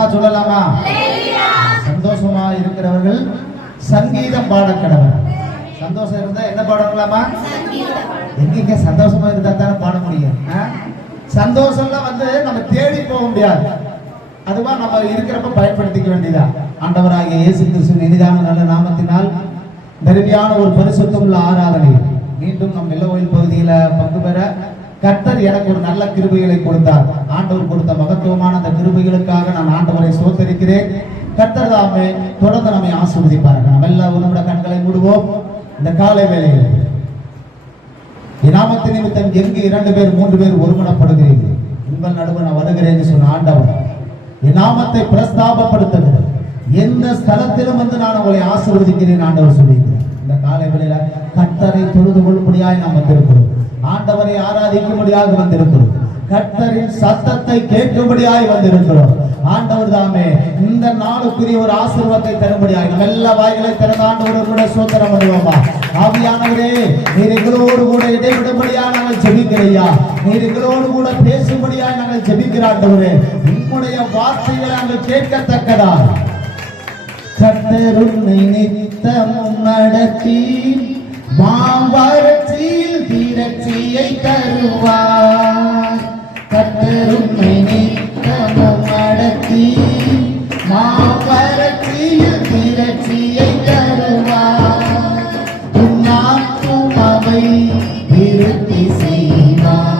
சத்தமா சொல்லலாமா? சந்தோஷமா இருக்கிறவர்கள் சங்கீதம் பாடக்கடவர். சந்தோஷம் இருந்தா என்ன பாடலாமா? எங்க சந்தோஷமா இருந்தா தானே பாட முடியும். சந்தோஷம்லாம் நம்ம தேடி போக முடியாது. அதுவா நம்ம இருக்கிறப்ப பயன்படுத்திக்க வேண்டியதா. ஆண்டவராகிய இயேசு கிறிஸ்துவின் இனிதான நல்ல நாமத்தினால் பெருமையான ஒரு பரிசுத்தமுள்ள ஆராதனை மீண்டும் நம் நிலவொயில் பகுதியில பங்கு பெற கர்த்தர் எனக்கு ஒரு நல்ல கிருபைகளை கொடுத்தார். ஆண்டவர் கொடுத்த மகத்துவமான அந்த கிருபைகளுக்காக நான் ஆண்டவரை சோதரிக்கிறேன். கர்த்தர் தாமே தொடர்ந்து நம்மை ஆசீர்வதிப்பார்கள். நம்ம எல்லாரும் நம்முடைய கண்களை மூடுவோம். இந்த காலை வேளையில் நாமத்தின் நிமித்தம் எங்கு 2 பேர் 3 பேர் ஒருமனப்படுகிறீர்கள் உங்கள் நடுவே நான் வருகிறேன் சொன்ன ஆண்டவர் என் நாமத்தை பிரஸ்தாபப்படுத்துகிறேன். எந்த ஸ்தலத்திலும் நான் உங்களை ஆசீர்வதிக்கிறேன் ஆண்டவர் சொல்லியிருக்கிறார். இந்த காலை வேளையில கர்த்தரை தொழுது கொள்ளும்படியாய் நாம் வந்திருக்கிறோம். ஆண்டவரை ஆராதிக்கும்படியாக வந்திருக்கிறோம். கர்த்தரின் சத்தத்தை கேட்கும்படியாய் வந்திருக்கிறோம். ஆண்டவர் தாமே இந்த நாளுக்குரிய ஒரு ஆசீர்வாதத்தை தரும்படியாய் நம்ம எல்லா வாய்களை திறந்த ஆண்டவரோடு கூட சோதனம் பண்ணுவோமா? ஆவியானவரே, நீர் எங்களோடு கூட இடைவிடும்படியா நாங்கள் ஜெபிக்கிறையா. நீர் எங்களோடு கூட பேசும்படியா நாங்கள் ஜெபிக்கிறாண்டவரே. உம்முடைய வார்த்தைகளை நாங்கள் கேட்கத்தக்கதா கர்த்தர் உன்னை நித்தமும் நடத்தி மாவரட்சியில் தீரட்சியை தருவார். கர்த்தர் உன்னை நித்தமும் நடத்தி மாவரட்சியில் தீரட்சியை தருவார். உன்னாக்கும் அவை திருப்தி செய்வார்.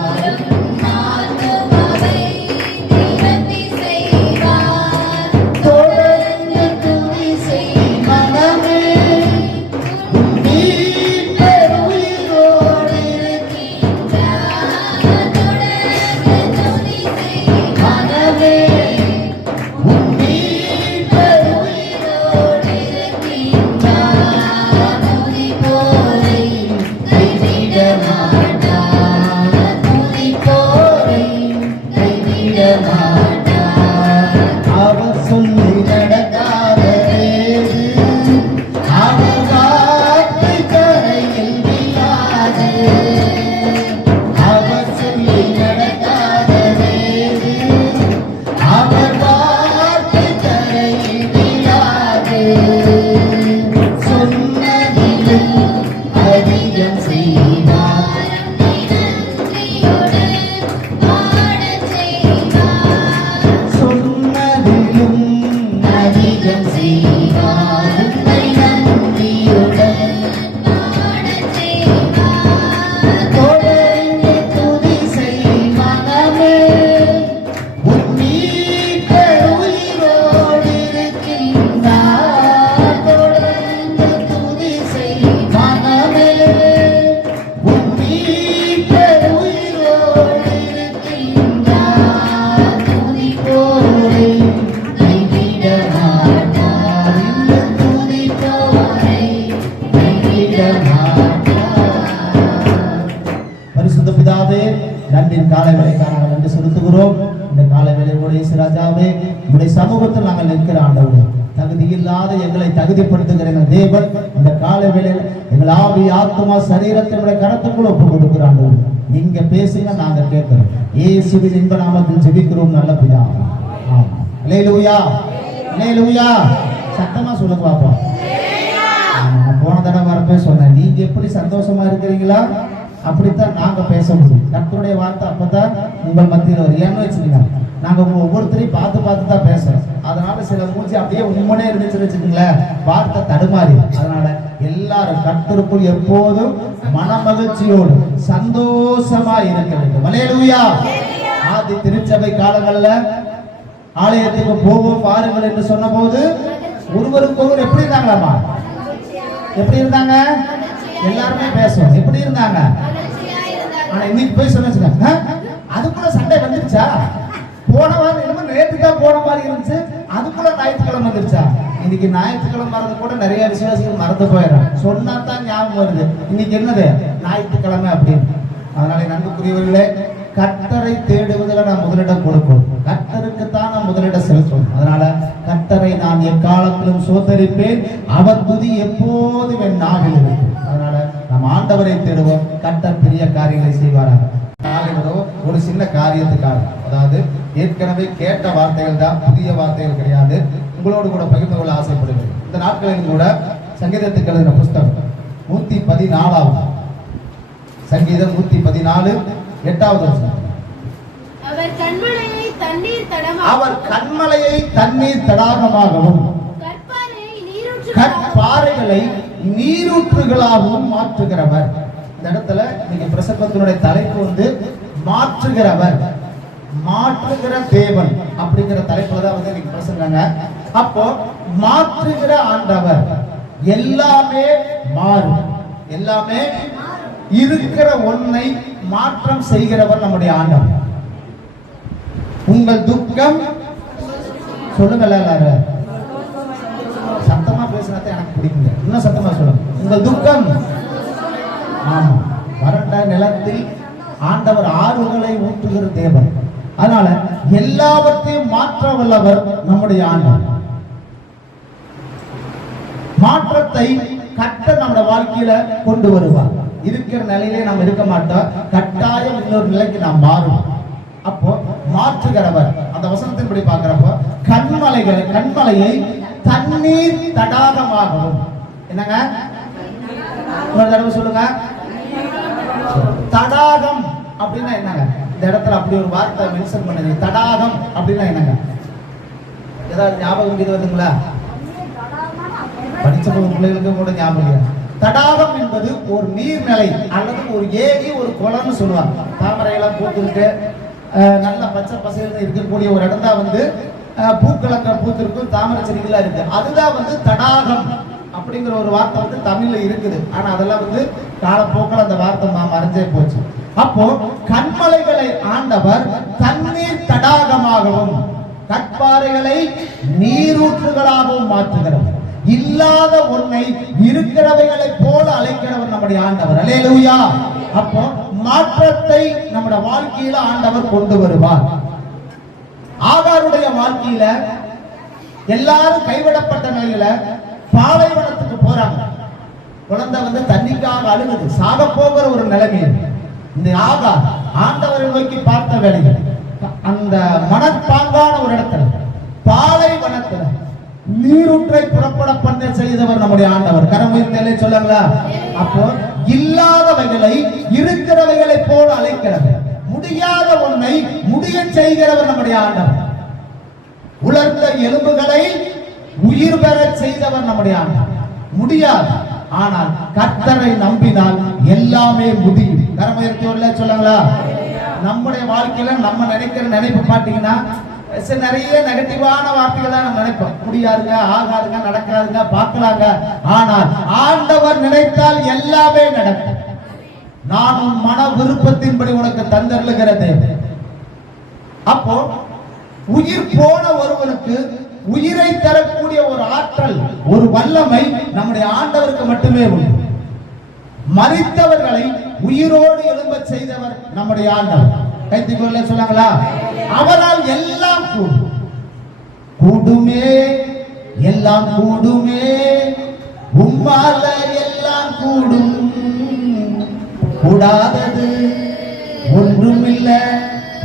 காலை வேளைக்காக நாங்கள் நன்றி செலுத்துகிறோம். இந்த காலை வேளையோடு ராஜாவே உடைய சமூகத்தில் நாங்கள் நிற்கிற ஆண்டவரே, தகுதி இல்லாத எங்களை தகுதிப்படுத்துகிற எங்கள் தேவன் இந்த காலை வேளையில் எங்கள் ஆவி ஆத்மா சரீரத்தினுடைய கரத்துக்குள் ஒப்பு கொடுக்கிற ஆண்டவரே, நீங்க பேசுங்க, நாங்க கேட்கிறோம். இயேசுவின் இன்ப நாமத்தில் ஜெபிக்கிறோம் நல்ல பிதாவே. ஆமென். அல்லேலூயா, அல்லேலூயா. சத்தமா சொல்லுங்க பாப்போம். போன தடவை வரப்பே சொன்னேன், நீங்க எப்படி சந்தோஷமா இருக்கிறீங்களா அப்படித்தான் நாங்க பேச முடியும். கர்த்தருடைய வார்த்தை அப்பதான் உங்கள் மத்தியில் வரும். ஏன்னு வச்சுக்கோங்க, நாங்க ஒவ்வொருத்தரையும் பார்த்து பார்த்து தான் பேசுறோம். அதனால சில மூச்சு அப்படியே உண்மையே இருந்துச்சுன்னு வச்சுக்கோங்களேன், வார்த்தை தடுமாறி. அதனால எல்லாரும் கர்த்தருக்குள் எப்போதும் மன மகிழ்ச்சியோடு சந்தோஷமா இருக்க வேண்டும். அல்லேலூயா. ஆதி திருச்சபை காலங்கள்ல ஆலயத்துக்கு போவோம் பாருங்கள் என்று சொன்ன போது ஒருவருக்கு ஒருவர் எப்படி இருந்தாங்களாமா? எப்படி இருந்தாங்க? எல்லாருமே பேசுவோம். எப்படி இருந்தாங்க? ஆனா இன்னைக்கு போய் சொன்ன அதுக்குள்ள சண்டை வந்துருச்சா? போன வாரம் என்னமோ நேற்றுதான் போன மாதிரி இருந்துச்சு, அதுக்குள்ள ஞாயிற்றுக்கிழமை வந்துருச்சா? இன்னைக்கு ஞாயிற்றுக்கிழமை மறந்து கூட நிறைய விசுவாசிகள் மறந்து போயிடும். சொன்னா தான் ஞாபகம் வருது, இன்னைக்கு என்னது ஞாயிற்றுக்கிழமை அப்படின்னு. அதனால நன்றிக்குரியவர்களே, கர்த்தரை தேடுவதில் நான் முதலிடம் கொடுப்போம். கர்த்தருக்கு தான் நான் முதலிடம் செலுத்துவோம். அதனால கர்த்தரை நான் எக்காலத்திலும் சோதரிப்பேன், அவர் துதி எப்போதும் என் நாவில் இருக்கும். அதனால நம்ம ஆண்டவரை தேடுவோம், கர்த்தர் பெரிய காரியங்களை செய்வாராக. ஒரு சின்ன காரியத்துக்காக, அதாவது ஏற்கனவே கேட்ட வார்த்தைகள் தான், புதிய வார்த்தைகள் கிடையாது. உங்களோடு கூட பகிர்ந்து கொள்ள ஆசைப்படுகிறேன். இந்த நாட்களிலும் கூட சங்கீதத்துக்கு எழுதின புஸ்தகம் 114 சங்கீதம் 114 8வது வசனம். அவர் கன்மலையை தண்ணீர் தடாகமாகவும் கற்பாறைகளை நீரூற்றுகளாகவும் மாற்றுகிறவர். இந்த இடத்துல நீங்க பிரசங்கத்தினுடைய தலைப்பு வந்து மாற்றுகிறவர், மாற்றுகிற தேவன் அப்படிங்கிற தலைப்புல தான் வந்து நீங்க பிரசங்கங்க. அப்போ மாற்றுகிற ஆண்டவர், எல்லாமே மாறும், எல்லாமே இருக்கிற ஒன்றை மாற்றம் செய்கிறவர் நம்முடைய ஆண்டவர். உங்கள் துக்கம் சொல்லுங்கல்ல, எல்லாரும் சத்தமா பேசினாதான் எனக்கு பிடிக்குங்க. இன்னும் சத்தமா சொல்லுங்க. உங்கள் துக்கம், ஆமா, வறண்ட நிலத்தில் ஆண்டவர் ஆறுகளை ஊற்றுகிற தேவன். அதனால எல்லாவற்றையும் மாற்ற வல்லவர் நம்முடைய ஆண்டவர். மாற்றத்தை கட்ட நம்முடைய வாழ்க்கையில கொண்டு வருவார். இருக்கிற நிலையிலே நாம் இருக்க மாட்டோம், கட்டாயம் இன்னொரு நிலைக்கு நாம் மாறும். அப்போ மாற்றுகிறவர். அந்த வசனத்தின்படி பார்க்கிறப்போ கண்மலையை தண்ணீர் தடாகமாகவும், என்னங்க ஒரு தடவை சொல்லுங்க, தடாகம் அப்படின்னா என்னங்க? இந்த இடத்துல அப்படி ஒரு வார்த்தை மென்ஷன் பண்ணுங்க. தடாகம் அப்படின்னா என்னங்க? ஏதாவது ஞாபகம் இது வருதுங்களா? படிச்ச பிள்ளைகளுக்கு கூட ஞாபகம். தடாகம் என்பது ஒரு நீர்நிலை அல்லது ஒரு ஏரி, ஒரு குளம்னு சொல்லுவாங்க. தாமரையெல்லாம் பூத்திருக்கு, நல்ல பச்சை பசையில் இருக்கக்கூடிய ஒரு இடம் தான் வந்து பூக்களக்க பூத்திருக்கும், தாமரை செடிகளா இருக்கு. அதுதான் வந்து தடாகம் அப்படிங்கிற ஒரு வார்த்தை வந்து தமிழ்ல இருக்குது. ஆனா அதெல்லாம் வந்து காலப்போக்கில் அந்த வார்த்தை மறைஞ்சே போச்சு. அப்போ கண்மலைகளை ஆண்டவர் தண்ணீர் தடாகமாகவும் கற்பாறைகளை நீரூற்றுகளாகவும் மாற்றுகிறவர். இல்லாத ஒன்றை இருக்கிறவைகளை போல அழைக்கிறவர் நம்முடைய ஆண்டவர். அல்லேலூயா. அப்போ மாற்றத்தை நம்முடைய வாழ்க்கையில ஆண்டவர் கொண்டு வருவார். ஆகாருடைய வாழ்க்கையில எல்லாரும் கைவிடப்பட்ட நிலையில பாலைவனத்துக்கு போறாங்க. குழந்தை வந்து தண்ணிக்காக அழுகுது, சாக போகிற ஒரு நிலைமையில் இந்த ஆகார் ஆண்டவரை நோக்கி பார்த்த வேளையில் அந்த மனப்பாங்கான ஒரு இடத்துல பாலைவனத்துல நீரூற்றை புறப்பட பண்ண செய்தவர் நம்முடைய ஆண்டவர். கரமுயர்த்தலை சொல்லுங்களா. அப்போ இல்லாதவைகளை இருக்கிறவைகளை போல அழைக்கிறவர், முடியாத ஒன்றை முடிய செய்கிறவர் நம்முடைய ஆண்டவர். உலர்ந்த எலும்புகளை உயிர் பெற செய்தவர் நம்முடைய ஆண்டவர். முடியாது, ஆனால் கர்த்தரை நம்பினால் எல்லாமே முடியும். கரமுயர்த்தோர்ல சொல்லுங்களா. நம்முடைய வாழ்க்கையில நம்ம நினைக்கிற நினைப்பு பாத்தீங்கன்னா நிறைய நெகட்டிவான வார்த்தைகள் தான் நம்ம நினைப்போம். முடியாதுங்க, ஆகாதுங்க, நடக்காதுங்க, பார்க்கலாங்க. ஆனால் ஆண்டவர் நினைத்தால் எல்லாமே நடக்கும். நான் உன் மன விருப்பத்தின்படி உனக்கு தந்தருளுகிறது. அப்போ உயிர் போன ஒருவனுக்கு உயிரை தரக்கூடிய ஒரு ஆற்றல், ஒரு வல்லமை நம்முடைய ஆண்டவருக்கு மட்டுமே உண்டு. மரித்தவர்களை உயிரோடு எழும்ப செய்தவர் நம்முடைய ஆண்டவர். கைத்திக்குள்ள சொன்னாங்களா. அவரால் எல்லாம் கூடும். கூடுமே, எல்லாம் கூடுமே, உம்மால எல்லாம் கூடும். கூடாதது ஒன்றுமில்லை,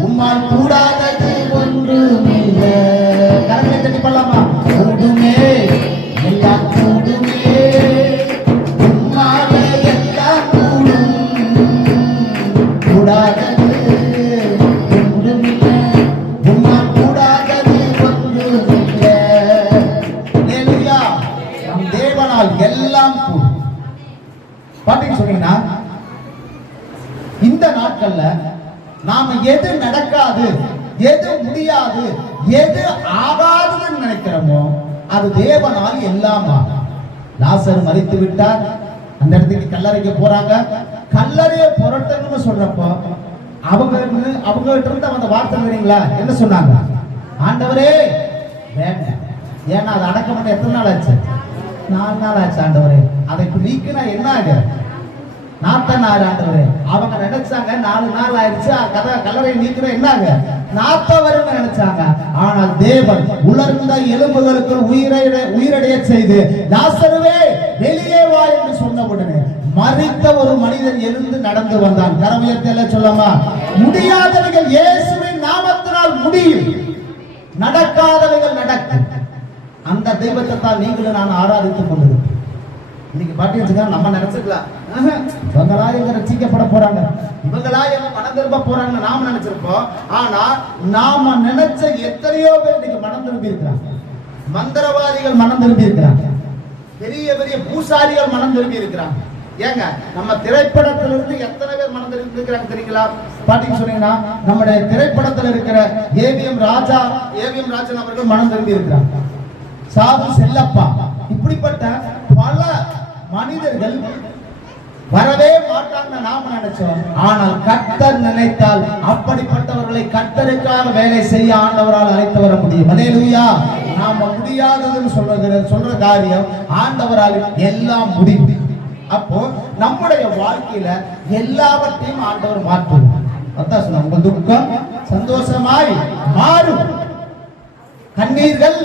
உம்மால் கூடாதது ஒன்றுமில்லை. கரங்களை தட்டி பண்ணலாமா. கூடுமே, எல்லாம் கூடுமே, உம்மால எல்லாம் கூடும். கூடாதது எல்லாம் கூடும். பாத்தீங்க சொன்னீங்கன்னா இந்த நாட்கள்ல நாம எது நடக்காது, எது முடியாது, எது ஆகாதுன்னு நினைக்கிறோமோ அது தேவனால் எல்லாம் ஆகும். லாசர் மரித்து விட்டார், அந்த இடத்துக்கு கல்லறைக்கு போறாங்க. கல்லறையை புரட்டணும்னு சொல்றப்போ அவங்க கிட்ட இருந்து அந்த வார்த்தை தெரியுங்களா என்ன சொன்னாங்க? ஆண்டவரே வேண்டாம். ஏன்னா அது அடக்கம் பண்ண எத்தனை நாள் ஆச்சு? 4 நாள் ஆச்சு ஆண்டவரே. அதை நீக்கினா என்ன ஆக? 46 ஆண்டவரே. அவங்க நினைச்சாங்க 4 நாள் ஆயிடுச்சு, கல்லறை நீக்கிற என்ன ஆக? 40 வருங்க நினைச்சாங்க. ஆனால் தேவன் உலர்ந்த எலும்புகளுக்கு உயிரடைய செய்து லாசருவே வெளியே வா என்று சொன்ன உடனே மரித்த ஒரு மனிதன் எழுந்து நடந்து வந்தான். கரமுயர்த்தல சொல்லாமா. முடியாதவர்கள் இயேசுவின் நாமத்தினால் முடியும், நடக்காதவைகள் நடக்கும். அந்த தெய்வத்தை தான் நீங்களும் நான் ஆராதித்துக் கொண்டிருக்கோம். இன்னைக்கு பாத்தீங்கன்னா நம்ம நினைச்சிருக்கலாம், இவங்களா எங்க ரசிக்கப்பட போறாங்க, இவங்களா எங்க மனம் திரும்ப போறாங்க நாம நினைச்சிருப்போம். ஆனா நாம நினைச்ச எத்தனையோ பேர் இன்னைக்கு மனம் திரும்பி இருக்கிறாங்க. மந்திரவாதிகள் மனம் திரும்பி இருக்கிறாங்க, பெரிய பெரிய பூசாரிகள் மனம் திரும்பி இருக்கிறாங்க. ஏங்க நம்ம திரைப்படத்திலிருந்து எத்தனை பேர் மனம் திரும்பி இருக்கிறாங்க தெரியுங்களா? பாத்தீங்க சொன்னீங்கன்னா நம்முடைய திரைப்படத்தில் இருக்கிற ஏவிஎம் ராஜன் அவர்கள் மனம் திரும்பி இருக்கிறாங்க. சாது செல்லப்பா, இப்படிப்பட்ட பல மனிதர்கள் வரவே மாட்டாங்க நாம நினைச்சோம். ஆனால் கர்த்தர் நினைத்தால் அப்படிப்பட்டவர்களை கர்த்தருக்காக வேலை செய்ய ஆண்டவரால் அழைத்து வர முடியும். அல்லேலூயா. நாம முடியாததுன்னு சொல்ற காரியம் ஆண்டவரால் எல்லாம் முடியும். அப்போ நம்முடைய வாழ்க்கையில எல்லாவற்றையும் ஆண்டவர் மாற்றுவார். அதான் சொன்ன, உங்க துக்கம் சந்தோஷமாய் மாறும், கண்ணீர்கள்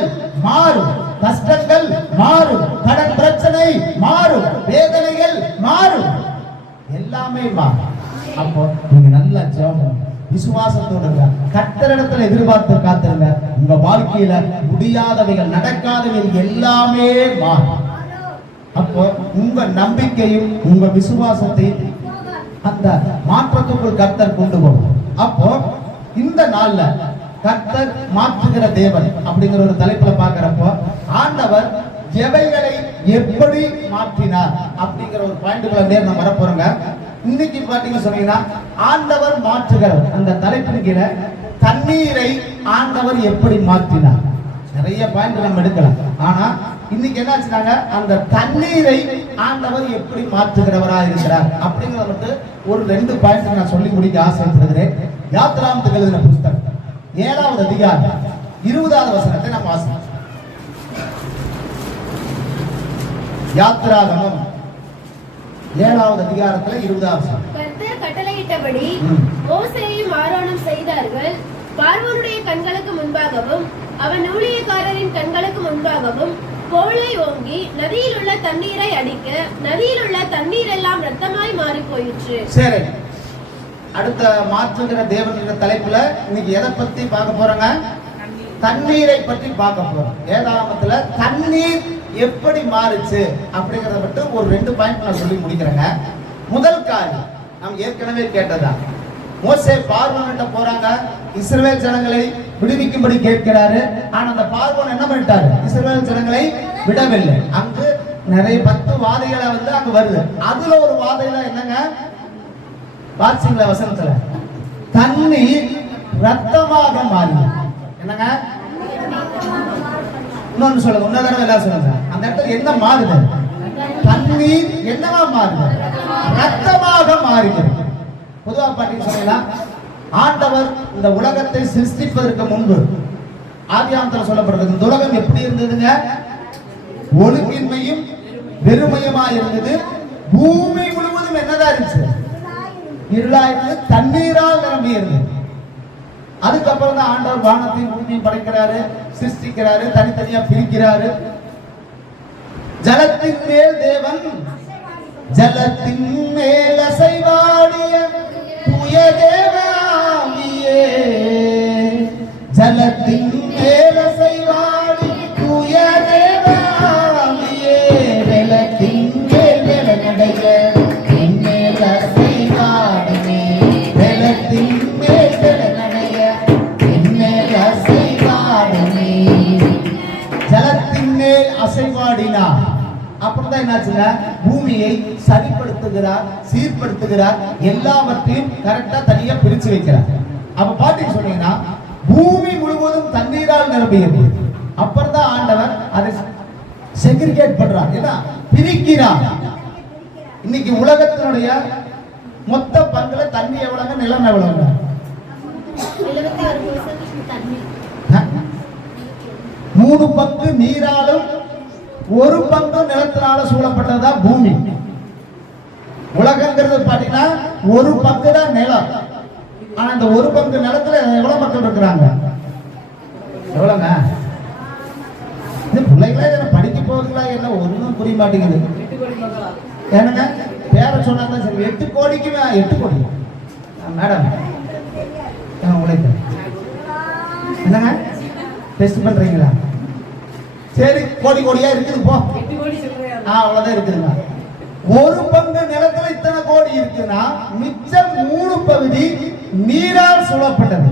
மாறும், கஷ்டங்கள் மாறும், கடன் பிரச்சனை மாறும், வேதனைகள் மாறும், எல்லாமே மாறும். அப்போ நீங்க நல்லா ஜெபம் விசுவாசத்தோட கர்த்தரிடத்துல எதிர்பார்த்து காத்துருங்க. உங்க வாழ்க்கையில முடியாதவைகள் நடக்காதவைகள் எல்லாமே மாறும். அப்போ உங்க நம்பிக்கையும் உங்க விசுவாசத்தையும் அந்த மாற்றத்துக்குள் கர்த்தர் கொண்டு போகும். அப்போ இந்த நாள்ல கர்த்தர் மாற்றுகிற தேவன் அப்படிங்கிற ஒரு தலைப்புல பாக்குறப்போ ஆண்டவர் எவைகளை எப்படி மாற்றினார் அப்படிங்கிற ஒரு பாயிண்ட்குள்ள நேர் நம்ம வர போறோங்க. இன்னைக்கு பாத்தீங்க சொன்னீங்கன்னா ஆண்டவர் மாற்றுகிறவர் அந்த தலைப்பின் கீழே தண்ணீரை ஆண்டவர் எப்படி மாற்றினார். நிறைய பாயிண்ட் நம்ம எடுக்கலாம். ஆனா இன்னைக்கு என்ன ஆச்சுனாங்க, அந்த தண்ணீரை ஆண்டவர் எப்படி மாற்றுகிறவரா இருக்கிறார் அப்படிங்கறது ஒரு 2 பாயிண்ட் நான் சொல்லி முடிக்க ஆசைப்படுகிறேன். யாத்திராகமத்துக்கு எழுதின புத்தகம் 7வது அதிகாரம் 20வது வசனத்தை நாம் வாசிப்போம். யாத்திராகமம் 7வது அதிகாரத்துல 20வது வசனம். கர்த்தர் கட்டளையிட்டபடி மோசேயும் ஆரோனும் செய்தார்கள். பார்வோனுடைய கண்களுக்கு முன்பாகவும் அவன் ஊழியக்காரரின் கண்களுக்கு முன்பாகவும் கோலை ஓங்கி நதியில் உள்ள தண்ணீரை அடிக்க நதியில் உள்ள தண்ணீர் எல்லாம் ரத்தமாய் மாறி போயிற்று. சரி, அடுத்த மாற்றுகிற தேவனுடைய தலைப்புல இன்னைக்கு எதை பத்தி பார்க்க போறோங்க? தண்ணீரை பற்றி பார்க்க போறோம். வேதாகமத்துல தண்ணீர் எப்படி மாறுச்சு அப்படிங்கறத மட்டும் ஒரு 2 பாயிண்ட் நான் சொல்லி முடிக்கிறேங்க. முதல் காரியம் நாம் ஏற்கனவே கேட்டதா, மோசே பார்வோன்கிட்ட போறாங்க, இஸ்ரவேல் ஜனங்களை விடுவிக்கும்படி கேட்கிறாரு. ஆனா அந்த பார்வோன் என்ன பண்ணிட்டாரு? இஸ்ரவேல் ஜனங்களை விடவில்லை. அங்கு நிறைய 10 வாதைகளை அங்க வருது. அதுல ஒரு வாதையில என்னங்க வாசிங்கள வசனத்துல தண்ணீர் ரத்தமாக மாறி, என்னங்க இன்னொன்னு சொல்லுங்க, இன்னொரு தடவை எல்லாம் சொல்லுங்க. அந்த இடத்துல என்ன மாறுது? தண்ணீர் என்னவா மாறுது? ரத்தமாக மாறுகிறது. பொதுவா பாத்தீங்க சொன்னீங்கன்னா ஆண்டவர் இந்த உலகத்தை சிருஷ்டிப்பதற்கு முன்பு ஆதியாகமத்துல சொல்லப்படுறது இந்த உலகம் எப்படி இருந்ததுங்க? ஒழுங்கின்மையும் வெறுமையுமா இருந்தது. பூமி முழுவதும் என்னதான் இருந்துச்சு? இருளா இருந்து தண்ணீரால் நிரம்பி இருந்தது. அதுக்கப்புறம் தான் ஆண்டவர் வானத்தையும் பூமியும் படைக்கிறாரு, சிருஷ்டிக்கிறாரு, தனித்தனியா பிரிக்கிறாரு. ஜலத்தின் மேல் தேவன் ஜலத்தின் மேல் அசைவாடிய தூய தேவாவியே, ஜலத்தின் மேல் அசைவாடி தூய தேவாவியே, வெள்ளத்தின் மேல் வெள்ளநடைய மேல் அசைவாடி, வெள்ளத்தின் மேல் வெள்ளநடைய மேல் அசைவாடி, ஜலத்தின் மேல் அசைவாடினார். அப்படிதான் என்னாச்சுங்க, பூமியை சரிப்படுத்துகிறார், சீர்படுத்துகிறார், எல்லாவற்றையும் கரெக்டா தனியா பிரிச்சு வைக்கிறார். அப்ப பாத்தீங்க சொன்னீங்கன்னா பூமி முழுவதும் தண்ணீரால் நிரம்பியது. அப்புறம் தான் ஆண்டவர் அதை செக்ரிகேட் பண்றார், ஏன்னா பிரிக்கிறார். இன்னைக்கு உலகத்தினுடைய மொத்த பங்குல தண்ணி எவ்வளவு, நிலம் எவ்வளவு? 3 பங்கு நீராலும் 1 பங்கு நிலத்தினால சூழப்பட்டதுதான் பூமி. உலகங்கிறது பாத்தீங்கன்னா 1 பங்கு தான் நிலம். ஆனா இந்த 1 பங்கு நிலத்துல எவ்வளவு மக்கள் இருக்கிறாங்க? எவ்வளவுங்க? இந்த பிள்ளைகளே படிக்க போகுதுங்களா என்ன ஒன்றும் புரிய மாட்டேங்குது. ஏனுங்க பேர சொன்னா சரி, 8 கோடிக்கு 8 கோடி மேடம் உழைக்க என்னங்க டெஸ்ட் பண்றீங்களா? சரி, கோடி கோடியா இருக்குது போ. அவ்வளவுதான் இருக்குதுங்க. ஒரு பங்கு நிலத்துல இத்தனை கோடி இருக்குன்னா மிச்சம் 3 பகுதி நீரால் சூழப்பட்டது.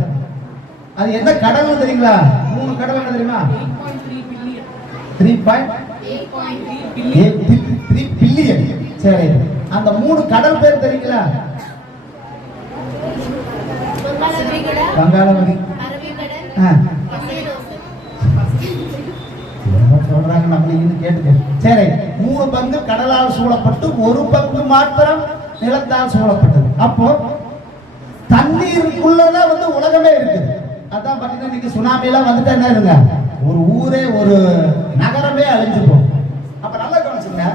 அது என்ன கடல் தெரியுங்களா? 3 கடல் என்ன தெரியுமா? 3.3 பில்லியன். சரி, அந்த 3 கடல் பேர் தெரியுங்களா? வங்காளவிரி, சொல்றாங்க நம்மளுக்கு கேட்டுக்க. சரி, 3 பங்கு கடலால் சூழப்பட்டு 1 பங்கு மாத்திரம் நிலத்தால் சூழப்பட்டது. அப்போ தண்ணீருக்குள்ளதான் உலகமே இருக்குது. அதான் பாத்தீங்கன்னா இன்னைக்கு சுனாமிலாம் வந்துட்டு என்ன இருங்க, ஒரு ஊரே ஒரு நகரமே அழிஞ்சு போகும். அப்ப நல்லா கவனிச்சுங்க,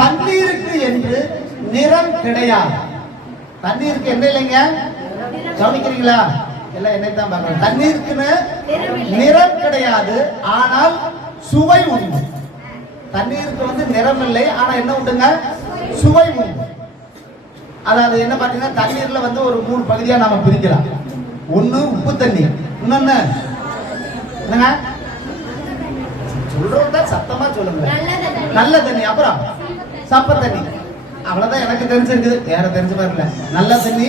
தண்ணீருக்கு என்று நிறம் கிடையாது. தண்ணீருக்கு என்ன இல்லைங்க, கவனிக்கிறீங்களா? எல்லாம் என்னை தான் பார்க்கணும். தண்ணீருக்குன்னு நிறம் கிடையாது, ஆனால் சுவை உண்டு. தண்ணீருக்கு நிறம் இல்லை, ஆனா என்ன உண்டுங்க, சுவை உண்டு. அதாவது என்ன பாத்தீங்கன்னா தண்ணீர்ல ஒரு 3 பகுதியா நாம பிரிக்கலாம். ஒண்ணு உப்பு தண்ணி, இன்னொன்னு என்னங்க சொல்றதா சத்தமா சொல்லுங்க, நல்ல தண்ணி, அப்புறம் சப்ப தண்ணி. அவ்வளவுதான் எனக்கு தெரிஞ்சிருக்குது, வேற தெரிஞ்ச மாதிரி இல்ல. நல்ல தண்ணி,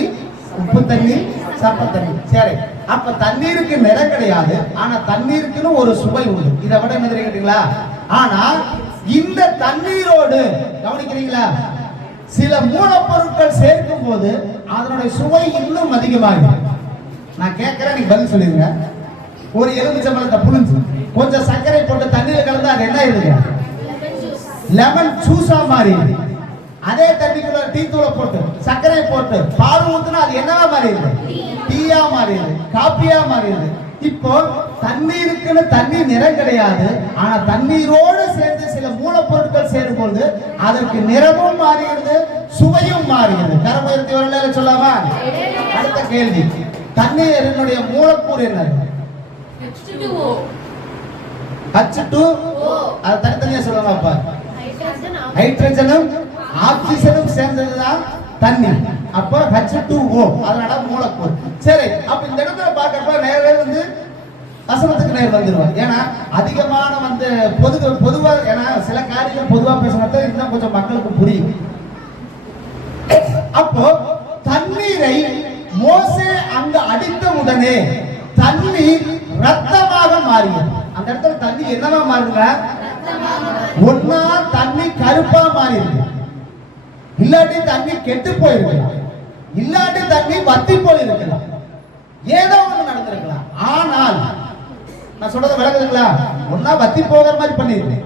உப்பு தண்ணி, சப்ப தண்ணி. சரி, அப்ப தண்ணீருக்கு நிறம் கிடையாது, ஆனா தண்ணீருக்குன்னு ஒரு சுவை உண்டு. இதை விட என்ன தெரியுங்களா? ஆனா இந்த தண்ணீரோடு கவனிக்கிறீங்களா, சில மூலப்பொருட்கள் சேர்க்கும் போது அதனுடைய சுவை இன்னும் அதிகமாகும். நான் கேட்கிறேன், நீங்க பதில் சொல்லிருங்க. ஒரு எலுமிச்சம்பழத்தை புளிஞ்சு கொஞ்சம் சர்க்கரை போட்டு தண்ணீரை கலந்து அது என்ன ஆயிடுங்க, லெமன் ஜூஸா மாறி. அதே தண்ணிக்குள்ள டீ தூளை போட்டு சர்க்கரை போட்டு பால் ஊத்துனா அது என்னவா மாறிடுது, டீயா மாறிடுது, காப்பியா மாறிடுது. இப்போ தண்ணீருக்குன்னு தண்ணீர் நிறம் கிடையாது, ஆனா தண்ணீரோடு சேர்ந்து சில மூலப்பொருட்கள் சேரும்போது அதற்கு நிறமும் மாறுகிறது, சுவையும் மாறுகிறது. கரமுயர்த்தி வரல சொல்லாமா? அடுத்த கேள்வி, தண்ணீரினுடைய மூலக்கூறு என்னது? H2O. அது தனித்தனியா சொல்லுவாங்க. ஹைட்ரஜனும் ஆக்சிஜனும் சேர்ந்ததுதான் தண்ணி. அப்ப H2O, அதனால மூலக்கூறு. சரி, அப்ப இந்த இடத்துல பார்க்கறப்ப நேரே வசனத்துக்கு நேர் வந்துருவாங்க. ஏன்னா அதிகமான பொதுவா, ஏன்னா சில காரியங்கள் பொதுவா பேசுறது இன்னும் கொஞ்சம் மக்களுக்கு புரியும். அப்போ தண்ணீரை மோசே அங்க அடித்த உடனே தண்ணீர் ரத்தமாக மாறியது. அந்த இடத்துல தண்ணி என்னவா மாறுங்க, ஒன்னா தண்ணி கருப்பா மாறிருக்கு, இல்லாட்டி தண்ணி கெட்டு போயிருக்கலாம், இல்லாட்டி தண்ணி வத்தி போயிருக்கலாம், ஏதோ ஒண்ணு நடந்திருக்கலாம். ஆனால் நான் சொல்றது விளங்குதுங்களா? ஒன்னா வத்தி போகிற மாதிரி பண்ணிருக்கேன்,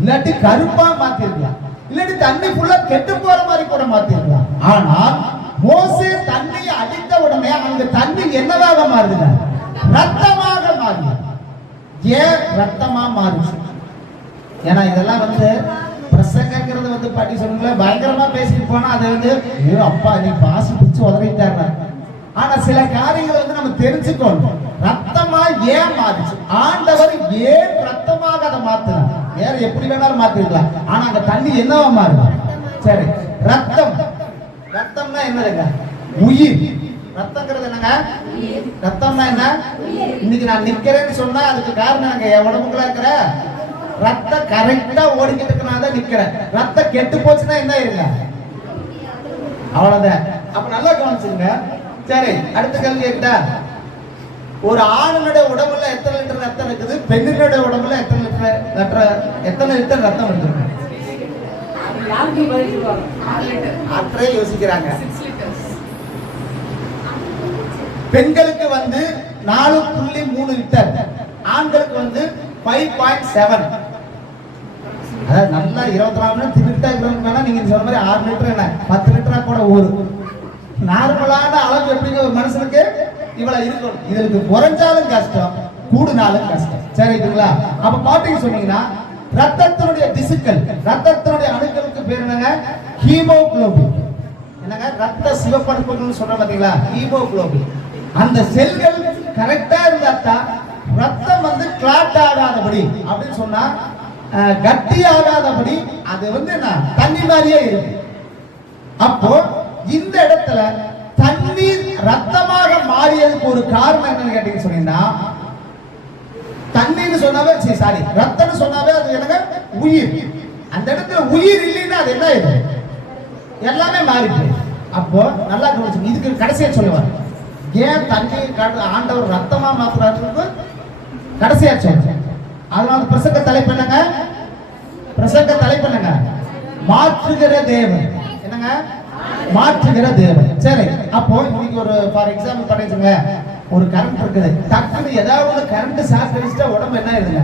இல்லாட்டி கருப்பா மாத்திருக்கலாம், இல்லாட்டி தண்ணி ஃபுல்லா கெட்டு போற மாதிரி கூட மாத்திருக்கலாம். ஆனால் மோசே தண்ணியை அடித்த உடனே அங்க தண்ணி என்னவாக மாறுதுங்க, ரத்தமாக மாறுது. ஏன் ரத்தமா மாறுச்சு? ஏன்னா இதெல்லாம் பிரசங்கிறது பாட்டி சொல்லுங்கள பயங்கரமா பேசிட்டு போனா அது அப்பா நீ பாசி பிடிச்சு உதவிட்டாரு. ஆனா சில காரியங்கள் நம்ம தெரிஞ்சுக்கணும். ரத்தமா ஏன் மாறுச்சு, ஆண்டவர் ஏன் ரத்தமாக அதை மாத்தினார். வேற எப்படி வேணாலும் மாத்திருக்கலாம், ஆனா அங்க தண்ணி என்னவா மாறுது? சரி, ரத்தம். ரத்தம்னா என்னதுங்க, உயிர். ரத்தங்கிறது என்னங்க, ரத்தம்னா என்ன? இன்னைக்கு நான் நிக்கிறேன்னு சொன்னா அதுக்கு காரணம் என் உடம்புக்குள்ள இருக்கிற ரத்தம் கரெக்டா ஓடிக்கிட்டு இருக்கனால நிக்கிறேன். ரத்தம் கெட்டு போச்சுன்னா என்ன இருங்க, அவ்வளவுதான். அப்ப நல்லா கவனிச்சுங்க. சரி, அடுத்த கேள்வி கேட்டா, ஒரு ஆணுடைய உடம்புல எத்தனை லிட்டர் ரத்தம் இருக்குது, பெண்ணுடைய உடம்புல எத்தனை லிட்டர் ரத்தம் இருக்கு? அற்றே யோசிக்கிறாங்க. பெண்களுக்கு 4.3 லிட்டர், ஆண்களுக்கு 5.7. அதாவது நல்லா 24 மணி தின்னுட்டா இருக்கிறவங்க நீங்க சொன்ன மாதிரி 6 லிட்டர் என்ன 10 லிட்டரா கூட ஊறும். நார்மலான அளவு எப்படிங்க ஒரு மனுஷனுக்கு இவ்வளவு இருக்கணும். இதுக்கு குறைஞ்சாலும் கஷ்டம், கூடுனாலும் கஷ்டம். சரிங்களா? அப்ப பாட்டிங்க சொன்னீங்கன்னா ரத்தத்தினுடைய திசுக்கள், ரத்தத்தினுடைய அணுக்களுக்கு பேர் என்னங்க, ஹீமோகுளோபின். என்னங்க, ரத்த சிவப்பணுக்கள் சொல்ற பாத்தீங்களா, ஹீமோகுளோபின். அந்த செல்கள் கரெக்டா இருந்தா ரத்தம் கிளாட் ஆகாதபடி அப்படின்னு சொன்னா கட்டி ஆகாதபடி அது என்ன தண்ணி மாதிரியே இருக்கு. அப்போ இந்த இடத்துல தண்ணீர் ரத்தமாக மாறியதுக்கு ஒரு காரணம் என்னன்னு கேட்டீங்கன்னு சொன்னீங்கன்னா தண்ணின்னு சொன்னாவே சாரி ரத்தம்னு சொன்னாவே அது எனக்கு உயிர். அந்த இடத்துல உயிர் இல்லைன்னா அது என்ன இது எல்லாமே மாறிட்டு. அப்போ நல்லா கவனிச்சு, இதுக்கு கடைசியா சொல்லுவார் ஏன் தண்ணி ஆண்டவர் ரத்தமா மாத்துறாரு கடைசியா சொல்றேன். அதனால பிரசங்க தலைப்பு என்னங்க? பிரசங்க தலைப்பு என்னங்க? மாற்றுகிற தேவன். என்னங்க? மாற்றுகிற தேவன். சரி, அப்போ இன்னைக்கு ஒரு ஃபார் எக்ஸாம்பிள் பண்ணிச்சுங்க, ஒரு கரண்ட் இருக்குது, டக்குன்னு ஏதாவது கரண்ட் ஷாக் அடிச்சுட்டா உடம்பு என்ன ஆயிடுங்க?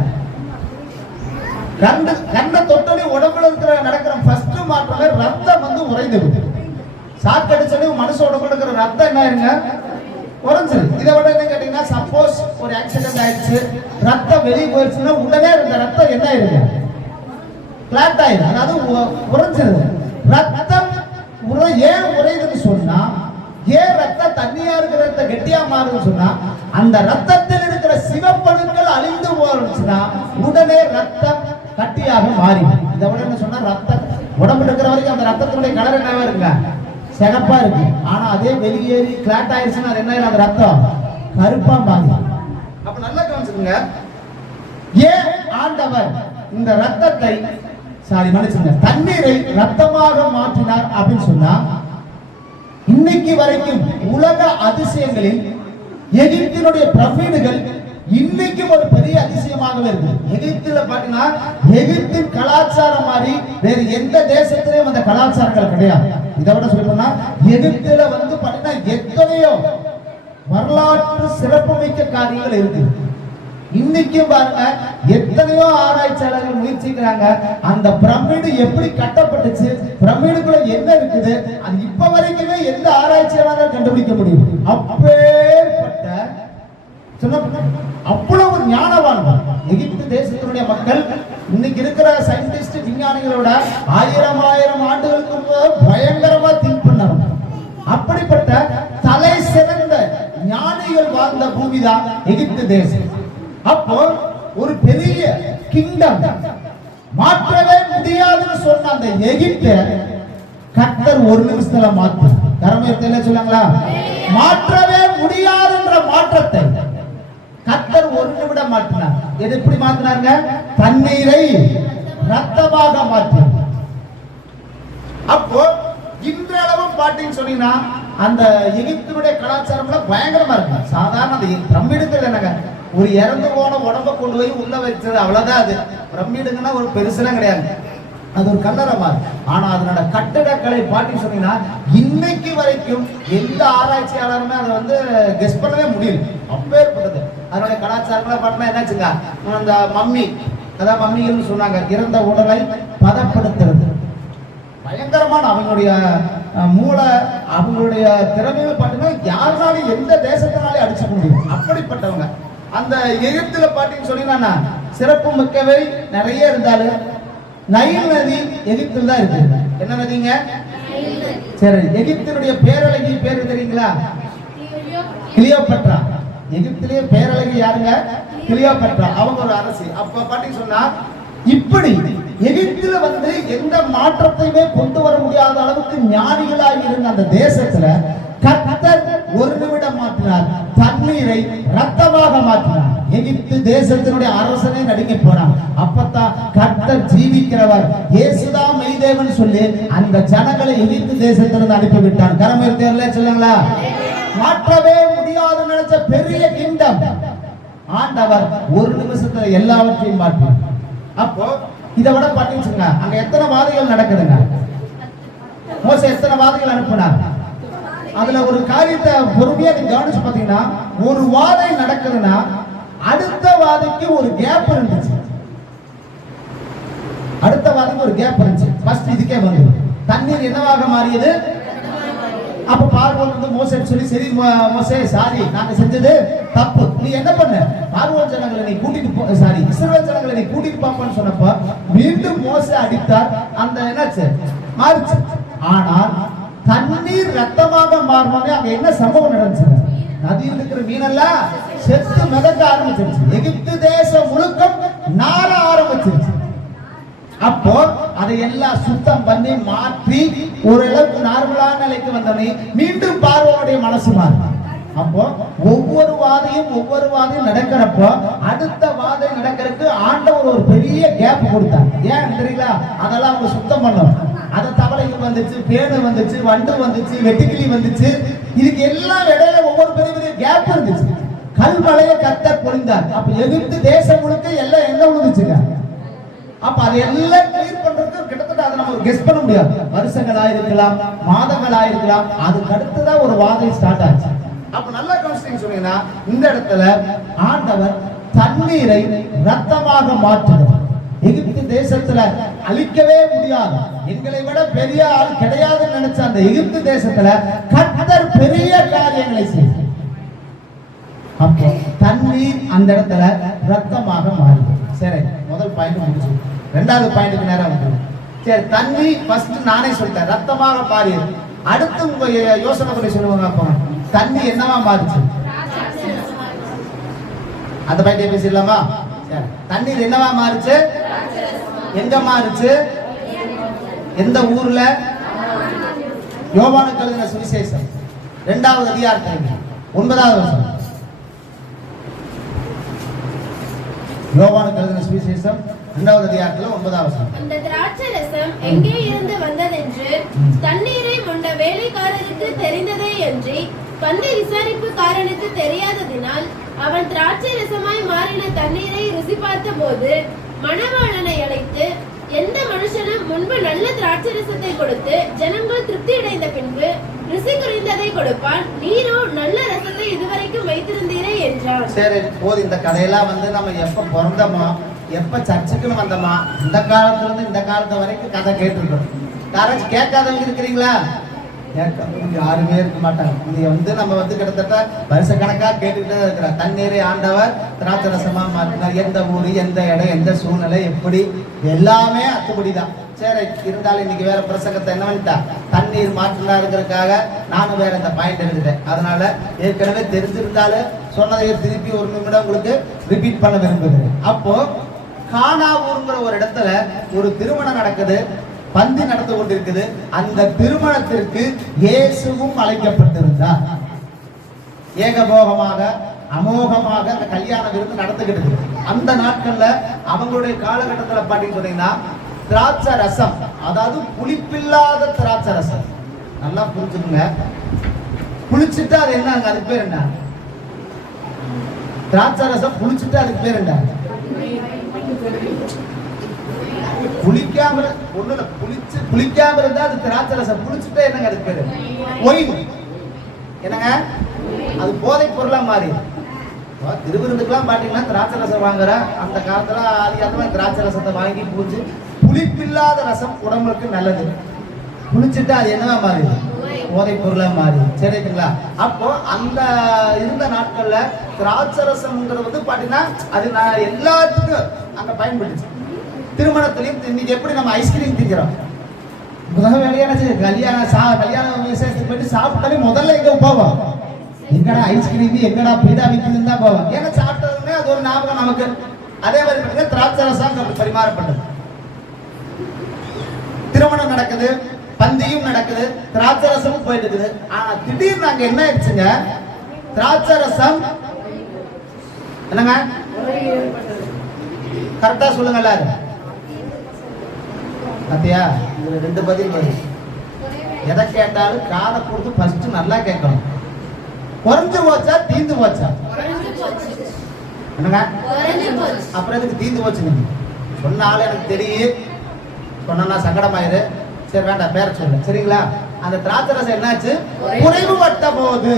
கண்ணை தொட்டோடனே உடம்புல இருக்கிற நடக்கிற ஃபர்ஸ்ட் மாற்றமே ரத்தம் வந்து உறைந்து விடுது. ஷாக் அடிச்சோடனே மனுஷ உடம்புல இருக்கிற ரத்தம் என்ன ஆயிருங்க? உறைஞ்சிரு. இதை விட என்ன கேட்டீங்கன்னா, சப்போஸ் ஒரு ஆக்சிடென்ட் ஆயிடுச்சு, ரத்தம் வெளியே போயிடுச்சுன்னா உடனே இந்த ரத்தம் என்ன ஆயிருங்க? கிளாட் ஆயிடும், அதாவது உறைஞ்சிருது. ரத்தம் ஏன் உறையுதுன்னு சொன்னா, ஏன் ரத்தம் தண்ணியா இருக்கிற ரத்த கெட்டியா மாறுதுன்னு சொன்னா, அந்த ரத்தத்தில் இருக்கிற சிவப்பணுக்கள் அழிந்து போச்சுன்னா உடனே ரத்தம் கட்டியாக மாறி. இதை விட என்ன சொன்னா, ரத்தம் உடம்புல இருக்கிற வரைக்கும் அந்த ரத்தத்தினுடைய கலர் என்னவா இருக்குங்க? சிகப்பா இருக்கு. ஆனா அதே வெளியேறி கிளாட் ஆயிடுச்சுன்னா அது என்ன ஆயிடும்? அந்த ரத்தம் கருப்பா மாறி. அப்ப நல்லா கவனிச்சுங்க, ஏன் ஆண்டவர் இந்த ரத்தத்தை மன்னிச்சுங்க தண்ணீரை ரத்தமாக மாற்றினார் அப்படின்னு சொன்னா, இன்னைக்கு வரைக்கும் உலக அதிசயங்களில் எகிப்தினுடைய பிரமிடுகள் இன்னைக்கும் ஒரு பெரிய அதிசயமாகவே இருக்கு. எகிப்துல பாத்தீங்கன்னா, எகிப்தின் கலாச்சாரம் மாதிரி வேறு எந்த தேசத்திலையும் அந்த கலாச்சாரங்கள் கிடையாது. இதை விட சொல்லணும்னா, எகிப்துல வந்து பாத்தீங்கன்னா எத்தனையோ வரலாற்று சிறப்புமிக்க காரியங்கள் இருக்கு. இன்னைக்கும் பாருங்க, எத்தனையோ ஆராய்ச்சியாளர்கள் முயற்சிக்கிறாங்க, அந்த பிரமிடு எப்படி கட்டப்பட்டுச்சு, பிரமிடுக்குள்ள என்ன இருக்குது, அது இப்ப வரைக்குமே எந்த ஆராய்ச்சியாளரால் கண்டுபிடிக்க முடியும். அப்பேற்பட்ட அவ்வளவு ஞானவான் எகிப்து தேசத்தினுடைய மக்கள் இன்னைக்கு இருக்கிற சயின்டிஸ்ட் விஞ்ஞானிகளோட ஆயிரம் ஆண்டுகளுக்கு பயங்கரமா திங்க் பண்ணாங்க. அப்படிப்பட்ட தலை சிறந்த ஞானிகள் வாழ்ந்த பூமி தான் எகிப்து தேசம். அப்போ ஒரு பெரிய கிங்டம் மாற்றவே முடியாதுன்னு சொன்ன அந்த எகிப்தை கர்த்தர் ஒரு நிமிஷத்துல மாற்று. கரமேல சொல்லாங்களா? மாற்றவே முடியாதுன்ற மாற்றத்தை கர்த்தர் ஒரு நிமிடம் மாற்றினார். எது எப்படி மாற்றினாருங்க? தண்ணீரை ரத்தமாக மாற்றினார். அப்போ இன்றளவு பாட்டின்னு சொன்னீங்கன்னா, அந்த எகிப்தினுடைய கலாச்சாரம்ல பயங்கரமா இருக்கு. சாதாரண அந்த பிரமிடுகள் என்னங்க, ஒரு இறந்து போன உடம்ப கொண்டு போய் உள்ள வச்சது, அவ்வளவுதான். அது பிரமிடுங்கன்னா ஒரு பெருசுலாம் கிடையாது, அது ஒரு கல்லறமா. ஆனா அதனோட கட்டிடக்கலை பாட்டி சொன்னீங்கன்னா, இன்னைக்கு வரைக்கும் எந்த ஆராய்ச்சியாளருமே அதை வந்து கெஸ் பண்ணவே முடியல. அப்பேற்பட்டது அதனுடைய கலாச்சாரங்களை பாட்டினா என்னாச்சுங்க, அந்த மம்மி, அதான் மம்மிகள்னு சொன்னாங்க, இறந்த உடலை பதப்படுத்துறது. பயங்கரமான அவங்களுடைய மூளை, அவங்களுடைய திறமைகள் பார்த்தீங்கன்னா யாருனாலும் எந்த தேசத்தினாலே அடிச்சுக்க முடியும். அப்படிப்பட்டவங்க அந்த எகிப்துல பாத்தீங்கன்னு சொன்னீங்கன்னா, சிறப்பு மிக்கவை நிறைய இருந்தாலும் நைல் நதி எகிப்தில் தான் இருக்கு. என்ன நதிங்க? சரி, எகிப்தினுடைய பேரழகி பேரு தெரியுங்களா? கிளியோபட்ரா. எகிப்திலேயே பேரழகி யாருங்க? கிளியோபட்ரா. அவங்க ஒரு அரசி. அப்ப பாத்தீங்கன்னு சொன்னா, இப்படி எகிப்துல வந்து எந்த மாற்றத்தையுமே கொண்டு வர முடியாத அளவுக்கு ஞானிகளாக இருந்த அந்த தேசத்துல கர்த்தர் ஒரு நிமிடம் மாற்றினார், தண்ணீரை ரத்தமாக மாற்றினார். எகிப்து தேசத்தினுடைய அரசனை நடுங்கி போனான். அப்பத்தான் கர்த்தர் ஜீவிக்கிறவர், இயேசுதான் மெய்தேவன் சொல்லி அந்த ஜனங்களை எகிப்து தேசத்திலிருந்து அனுப்பிவிட்டான். கரமேல சொல்லுங்களா? மாற்றவே முடியாது நினைச்ச பெரிய கிங்டம் ஆண்டவர் ஒரு நிமிஷத்துல எல்லாவற்றையும் மாற்றினார். அப்போ இதை விட பாத்தீங்கன்னா, அங்க எத்தனை வாதைகள் நடக்குதுங்க? மோசே எத்தனை வாதைகள் அனுப்பினார்? அதுல ஒரு காரியத்தை பொறுமையா நீங்க கவனிச்சு பாத்தீங்கன்னா, ஒரு வாதை நடக்குதுன்னா அடுத்த வாதைக்கு ஒரு கேப் இருந்துச்சு. அடுத்த வாதைக்கு ஒரு கேப் இருந்துச்சு. ஃபர்ஸ்ட் இதுக்கே வந்து தண்ணீர் என்னவாக மாறியது? அப்ப பார்வோன் வந்து மோசே சொல்லி, சரி மோசே, சாரி, நாங்க செஞ்சது தப்பு, நீ என்ன பண்ண, பார்வோன் ஜனங்களை நீ கூட்டிட்டு போ, சாரி இஸ்ரவேல் ஜனங்களை நீ கூட்டிட்டு போன்னு சொன்னப்ப மீண்டும் மோசே அடித்தார். அந்த என்னாச்சு? மாறிச்சு. ஆனால் தண்ணீர் ரத்தமாக மாறினோடனே அங்க என்ன சம்பவம் நடந்துச்சு? நதியில் இருக்கிற மீனெல்லாம் செத்து மிதக்க ஆரம்பிச்சிருச்சு. எகிப்து தேசம் முழுக்கம் நார ஆரம்பிச்சிருச்சு. அப்போ அதை எல்லாம் சுத்தம் பண்ணி மாற்றி ஓரளவுக்கு நார்மலான நிலைக்கு வந்தோடனே மீண்டும் பார்வோனுடைய மனசு மாறி அப்போ ஒவ்வொரு வாதையும் நடக்கிறப்போ அடுத்த வாதை நடக்கிறதுக்கு ஆண்டவர் ஒரு பெரிய கேப் கொடுத்தார். ஏன் தெரியுங்களா? அதெல்லாம் அவங்க சுத்தம் பண்ணணும். அத தவளைகள் வந்துச்சு, பேனு வந்துச்சு, வண்டு வந்துச்சு, வெட்டுக்கிளி வந்துச்சு. இதுக்கு எல்லாம் இடையில ஒவ்வொரு பெரிய பெரிய கேப் இருந்துச்சு. கல்மலையை கர்த்தர் பொழிந்தார். அப்ப எகிப்து தேசம் முழுக்க எல்லாம் எங்க விழுந்துச்சுங்க? அப்ப அது எல்லாம் கிளியர் பண்றதுக்கு கிட்டத்தட்ட அதை நம்ம கெஸ் பண்ண முடியாது. வருஷங்களா இருக்கலாம், மாதங்களா இருக்கலாம். அதுக்கு அடுத்துதான் ஒரு வாதை ஸ்டார்ட் ஆச்சு. அப்ப நல்லா கவனிச்சு சொன்னீங்கன்னா இந்த இடத்துல ஆண்டவர் தண்ணீரை ரத்தமாக மாற்றுகிறார். எகிப்து தேசத்துல அழிக்கவே முடியாது, எங்களை விட பெரிய ஆள் கிடையாதுன்னு நினைச்ச அந்த எகிப்து தேசத்துல கர்த்தர் பெரிய காரியங்களை செய்தார். அப்போ தண்ணீர் அந்த இடத்துல ரத்தமாக மாறுது. சரி, முதல் பாயிண்ட் முடிச்சு. ரெண்டாவது பாயிண்ட்க்கு நேரம் வந்து சரி, தண்ணி ஃபர்ஸ்ட் நானே சொல்லிட்டேன், ரத்தமாக மாறியது. அடுத்து உங்க யோசனை பண்ணி சொல்லுவாங்க. அப்போ தண்ணி என்னவா மாறுச்சு? அந்த பாயிண்ட் பேசிடலாமா? சரி, தண்ணீர் என்னவா மாறுச்சு? எங்க மாறுச்சு? எந்த ஊர்ல? யோவானுக்கு எழுதின சுவிசேஷம் 2வது அதிகாரம் 9வது வசனம். யோவானுக்கு எழுதின சுவிசேஷம் 2வது அதிகாரத்துல 9வது வசனம். அந்த திராட்சரசம் எங்கே இருந்து வந்ததென்று தண்ணீரை மொண்ட வேலைக்காரருக்கு தெரிந்ததே அன்றி பந்தி விசாரிப்புக்காரனுக்கு தெரியாததினால் அவன் திராட்சரசமாய் மாறின தண்ணீரை ருசி பார்த்த போது மணவாளனை அழைத்து, எந்த மனுஷனும் முன்பு நல்ல திராட்சரசத்தை கொடுத்து ஜனங்கள் திருப்தி அடைந்த பின்பு ருசி குறைந்ததை கொடுப்பான், நீரோ நல்ல ரசத்தை இதுவரைக்கும் வைத்திருந்தீரே என்றான். சரி, போது இந்த கதையெல்லாம் வந்து நம்ம எப்ப பிறந்தோமோ, எப்ப சர்ச்சுக்குன்னு வந்தோமா, இந்த காலத்துல இருந்து இந்த காலத்து வரைக்கும் கதை கேட்டுருக்கோம். யாராச்சும் கேட்காதவங்க இருக்கிறீங்களா? யாருமே இருக்க மாட்டாங்க. இது வந்து நம்ம வந்து கிட்டத்தட்ட வருஷக்கணக்கா கேட்டுக்கிட்டே இருக்கிறோம். தண்ணீரை ஆண்டவர் திராட்சரசமா மாற்றினார். எந்த ஊரு, எந்த இடம், எந்த சூழ்நிலை, எப்படி, எல்லாமே அத்துப்படிதான். சரி, இருந்தாலும் இன்னைக்கு வேற பிரசங்கத்தை என்ன பண்ணிட்டா, தண்ணீர் மாற்றினாருங்கிறதுக்காக நானும் வேற இந்த பாயிண்ட் எடுத்துட்டேன். அதனால ஏற்கனவே தெரிஞ்சிருந்தாலும் சொன்னதை திருப்பி ஒரு நிமிடம் உங்களுக்கு ரிப்பீட் பண்ண விரும்புகிறேன். அப்போ கானா ஊருங்கிற ஒரு இடத்துல ஒரு திருமணம் நடக்குது, பந்தி நடந்து கொண்டிருக்குது. அந்த திருமணத்திற்கு இயேசுவும் அழைக்கப்பட்டிருந்தார். ஏகபோகமாக அமோகமாக அந்த கல்யாண விருந்து நடந்துகிட்டு. அந்த நாட்கள்ல அவங்களுடைய காலகட்டத்துல பாத்தீங்கன்னு சொன்னீங்கன்னா திராட்சை ரசம், அதாவது புளிப்பில்லாத திராட்சை ரசம். நல்லா புரிஞ்சுக்கோங்க. புளிச்சுட்டா அது என்ன? அதுக்கு பேர் என்ன? திராட்சை ரசம் புளிச்சுட்டா அதுக்கு பேர் என்ன? புளிக்காம ஒண்ணுல புளிக்காம இருந்தா அது திராட்சை ரசம். புளிச்சுட்டா என்னங்க அதுக்கு பேரு? ஒயின். என்னங்க? அது போதை பொருளா மாறி. திருவிருந்துக்கெல்லாம் பாத்தீங்கன்னா திராட்சை ரசம் வாங்குற அந்த காலத்துல அதிகமா திராட்சை ரசத்தை வாங்கி பூஜை. புளிப்பில்லாத ரசம் உடம்புக்கு நல்லது. புளிச்சுட்டா அது என்னவா மாறி? போதை பொருளா மாறி. சரிங்களா? அப்போ அந்த இருந்த நாட்கள்ல திராட்சை ரசம்ங்கிறது வந்து பாத்தீங்கன்னா அது நான் எல்லாத்துக்கும் அங்க பயன்படுச்சு. திருமணத்திலையும் இன்னைக்கு எப்படி நம்ம ஐஸ்கிரீம் திங்கிறோம், முதல் வேலையான கல்யாண விசேஷத்துக்கு போயிட்டு சாப்பிட்டாலே முதல்ல எங்க போவோம்? எங்கடா ஐஸ்கிரீம், எங்கடா பீடா விற்குதுன்னு தான் போவோம். ஏன்னா சாப்பிட்டதுமே அது ஒரு ஞாபகம் நமக்கு. அதே மாதிரி பார்த்தீங்கன்னா திராட்சை ரசம் பரிமாறப்பட்டது. திருமணம் நடக்குது, பந்தியும் நடக்குது, திராட்சை ரசமும் போயிட்டு இருக்குது. ஆனா திடீர்னு அங்க என்ன ஆயிடுச்சுங்க? திராட்சை ரசம் என்னங்க? கரெக்டா சொல்லுங்க எல்லாரும். பாத்தியா, இதுல 2 பதில் வரும். எதை கேட்டாலும் காதை கொடுத்து ஃபர்ஸ்ட் நல்லா கேட்கணும். குறைஞ்சு போச்சா தீந்து போச்சா? என்னங்க? அப்புறம் எதுக்கு தீந்து போச்சு? நீங்க சொன்னாலும் எனக்கு தெரியும், சொன்னா சங்கடமாயிரு. சரி வேண்டாம், பேர சொல்ல. சரிங்களா? அந்த திராட்சை ரசம் என்னாச்சு? குறைவு பட்ட போது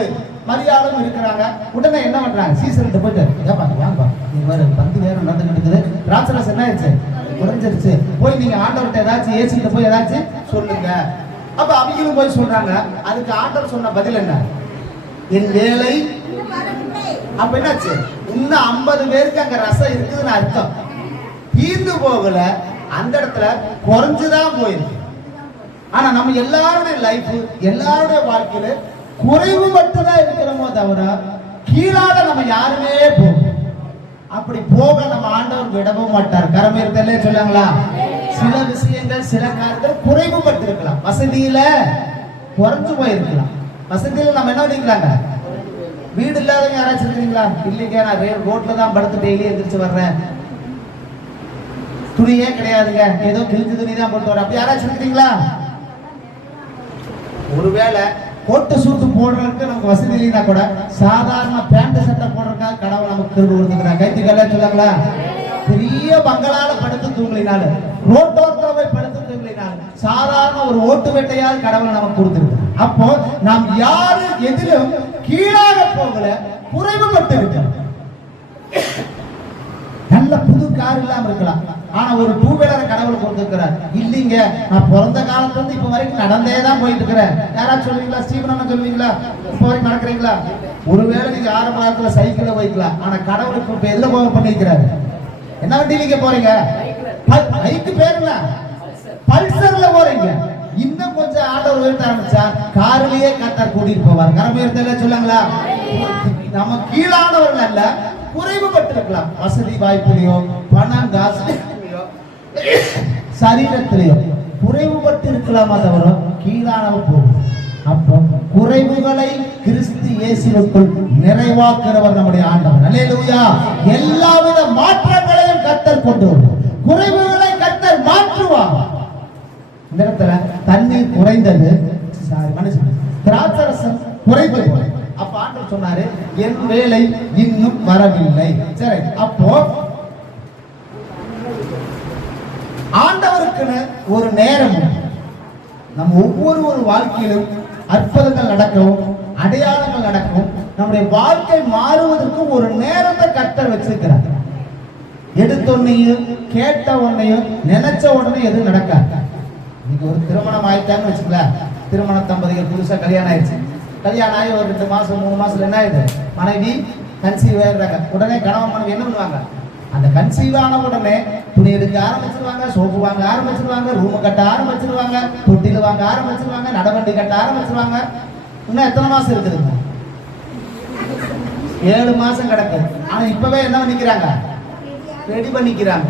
மரியாதையும் இருக்கிறாங்க. உடனே என்ன பண்றாங்க? சீசர்கிட்ட போயிட்டு ஏப்பா வாங்க, நீ வேற பந்து வேற நடந்துகிட்டு இருக்குது, திராட்சை ரசம் என்ன ஆயிடுச்சு? குறைஞ்சிருச்சு. போய் நீங்க ஆண்டவர்கிட்ட ஏதாச்சும் ஏசிக்கிட்ட போய் ஏதாச்சும் சொல்லுங்க. அப்ப அவங்களும் போய் சொல்றாங்க. அதுக்கு ஆண்டவர் சொன்ன பதில் என்ன? என் வேலை. அப்ப என்னாச்சு? இன்னும் 50 பேருக்கு அங்க ரசம் இருக்குதுன்னு அர்த்தம். தீர்ந்து போகல, அந்த இடத்துல குறைஞ்சுதான் போயிருக்கு. ஆனா நம்ம எல்லாருடைய லைஃப், எல்லாருடைய வாழ்க்கையில குறைவு மட்டும்தான் இருக்கிறோமோ தவிர கீழால நம்ம யாருமே போகும். அப்படி போக நம்ம ஆண்டவர் விடவும் மாட்டார். கரமேற்கலே சொல்லாங்களா? சில விஷயங்கள், சில காரியங்கள் குறைவு பட்டு இருக்கலாம். வசதியில குறைஞ்சு போயிருக்கலாம். வசதியில நம்ம என்ன பண்ணிக்கலாங்க? வீடு இல்லாதவங்க யாராச்சும் இருக்கிறீங்களா? இல்லைங்க, நான் ரோட்ல தான் படுத்து டெய்லி எந்திரிச்சு வர்றேன், துணியே கிடையாதுங்க, ஏதோ கிழிஞ்ச துணி தான் போட்டு வரேன், அப்படி யாராச்சும் இருக்கிறீங்களா? ஒருவேளை கோட்டு சூட்டு போடுறதுக்கு நமக்கு வசதி இல்லைன்னா கூட சாதாரண பேண்ட் சட்டை போடுறதுக்காக கடவுள் நமக்கு திரும்ப கொடுத்துக்கிறாங்க. கைத்துக்கல்ல சொல்லாங்களா? பெரிய பங்களால படுத்து தூங்கலினாலும், ரோட்டோரத்துல போய் படுத்து தூங்கலினாலும், சாதாரண ஒரு ஓட்டு வேட்டையாவது கடவுளை நமக்கு கொடுத்துருக்கு. அப்போ நாம் யாரு எதிலும் கீழாக போகல, குறைவுபட்டு இருக்கிறோம். நல்ல புது கார் இல்லாம இருக்கலாம், ஆனா ஒரு டூ வீலரை கடவுள் கொடுத்துருக்கிறார். இல்லைங்க, நான் பிறந்த காலத்துல இருந்து இப்ப வரைக்கும் நடந்தே தான் போயிட்டு இருக்கிறேன். யாராச்சும் சொல்லுவீங்களா? ஸ்டீபன் சொல்லுவீங்களா? இப்ப வரைக்கும் நடக்கிறீங்களா? ஒருவேளை நீங்க ஆரம்ப காலத்துல சைக்கிள்ல போய்க்கலாம், ஆனா கடவுளுக்கு இப்ப எதுல போக பண்ணிக்கிறாரு? என்ன வண்டி நீங்க போறீங்க? பைக்கு பேருல பல்சர்ல போறீங்க. இன்னும் கொஞ்சம் ஆண்டவர் உயர்த்த ஆரம்பிச்சா காரிலேயே கர்த்தர் கூட்டிட்டு போவார். கரமுயர்த்தல சொல்லுங்களா? நம்ம கீழானவர்கள் அல்ல, குறைவுபட்டிருக்கலாம். வசதி வாய்ப்புலையோ, பணம் காசுலையோ, சரீரத்திலேயோ குறைவுபட்டு இருக்கலாமா தவிர கீழானவர் போகும். அப்போ குறைவுகளை கிறிஸ்து இயேசுவுக்குள் நிறைவாக்குறவர் நம்முடைய ஆண்டவர். அல்லேலூயா. எல்லாவித மாற்றங்களையும் கர்த்தர் கொண்டு வருவார். குறைவுகளை கர்த்தர் மாற்றுவார். இந்த இடத்துல தண்ணீர் குறைந்தது, திராட்சரசம் குறைந்தது. அப்ப ஆண்டவர் சொன்னாரு, என் வேலை இன்னும் வரவில்லை. சரி, அப்போ ஆண்டவருக்குன்னு ஒரு நேரம், நம்ம ஒவ்வொரு வாழ்க்கையிலும் அற்புதங்கள் நடக்கவும், அடையாளங்கள் நடக்கவும், நம்முடைய வாழ்க்கை மாறுவதற்கு ஒரு நேரத்தை கர்த்தர் வச்சிருக்கிறார். எடுத்த உடனேயும் கேட்ட உடனேயும் நினைச்ச உடனே எதுவும் நடக்காது. நீங்க ஒரு திருமணம் ஆயிட்டான்னு வச்சுக்கலாம், திருமண தம்பதிகள் புதுசா கல்யாணம் ஆயிடுச்சு, கல்யாணம் ஆகி ஒரு 2 மாசம் 3 மாசத்துல என்ன ஆயிடுது? மனைவி கன்சீவ் ஆயிடுறாங்க. உடனே கணவன் மனைவி என்ன பண்ணுவாங்க? அந்த கன்சீவ் ஆன உடனே துணி எடுக்க ஆரம்பிச்சிருவாங்க, சோப்பு வாங்க ஆரம்பிச்சிருவாங்க, ரூம் கட்ட ஆரம்பிச்சிருவாங்க, தொட்டில வாங்க ஆரம்பிச்சிருவாங்க, நடவண்டி கட்ட ஆரம்பிச்சிருவாங்க. இன்னும் எத்தனை மாசம் இருக்குதுங்க? 7 மாசம் கிடக்குது. ஆனா இப்பவே என்ன பண்ணிக்கிறாங்க? ரெடி பண்ணிக்கிறாங்க.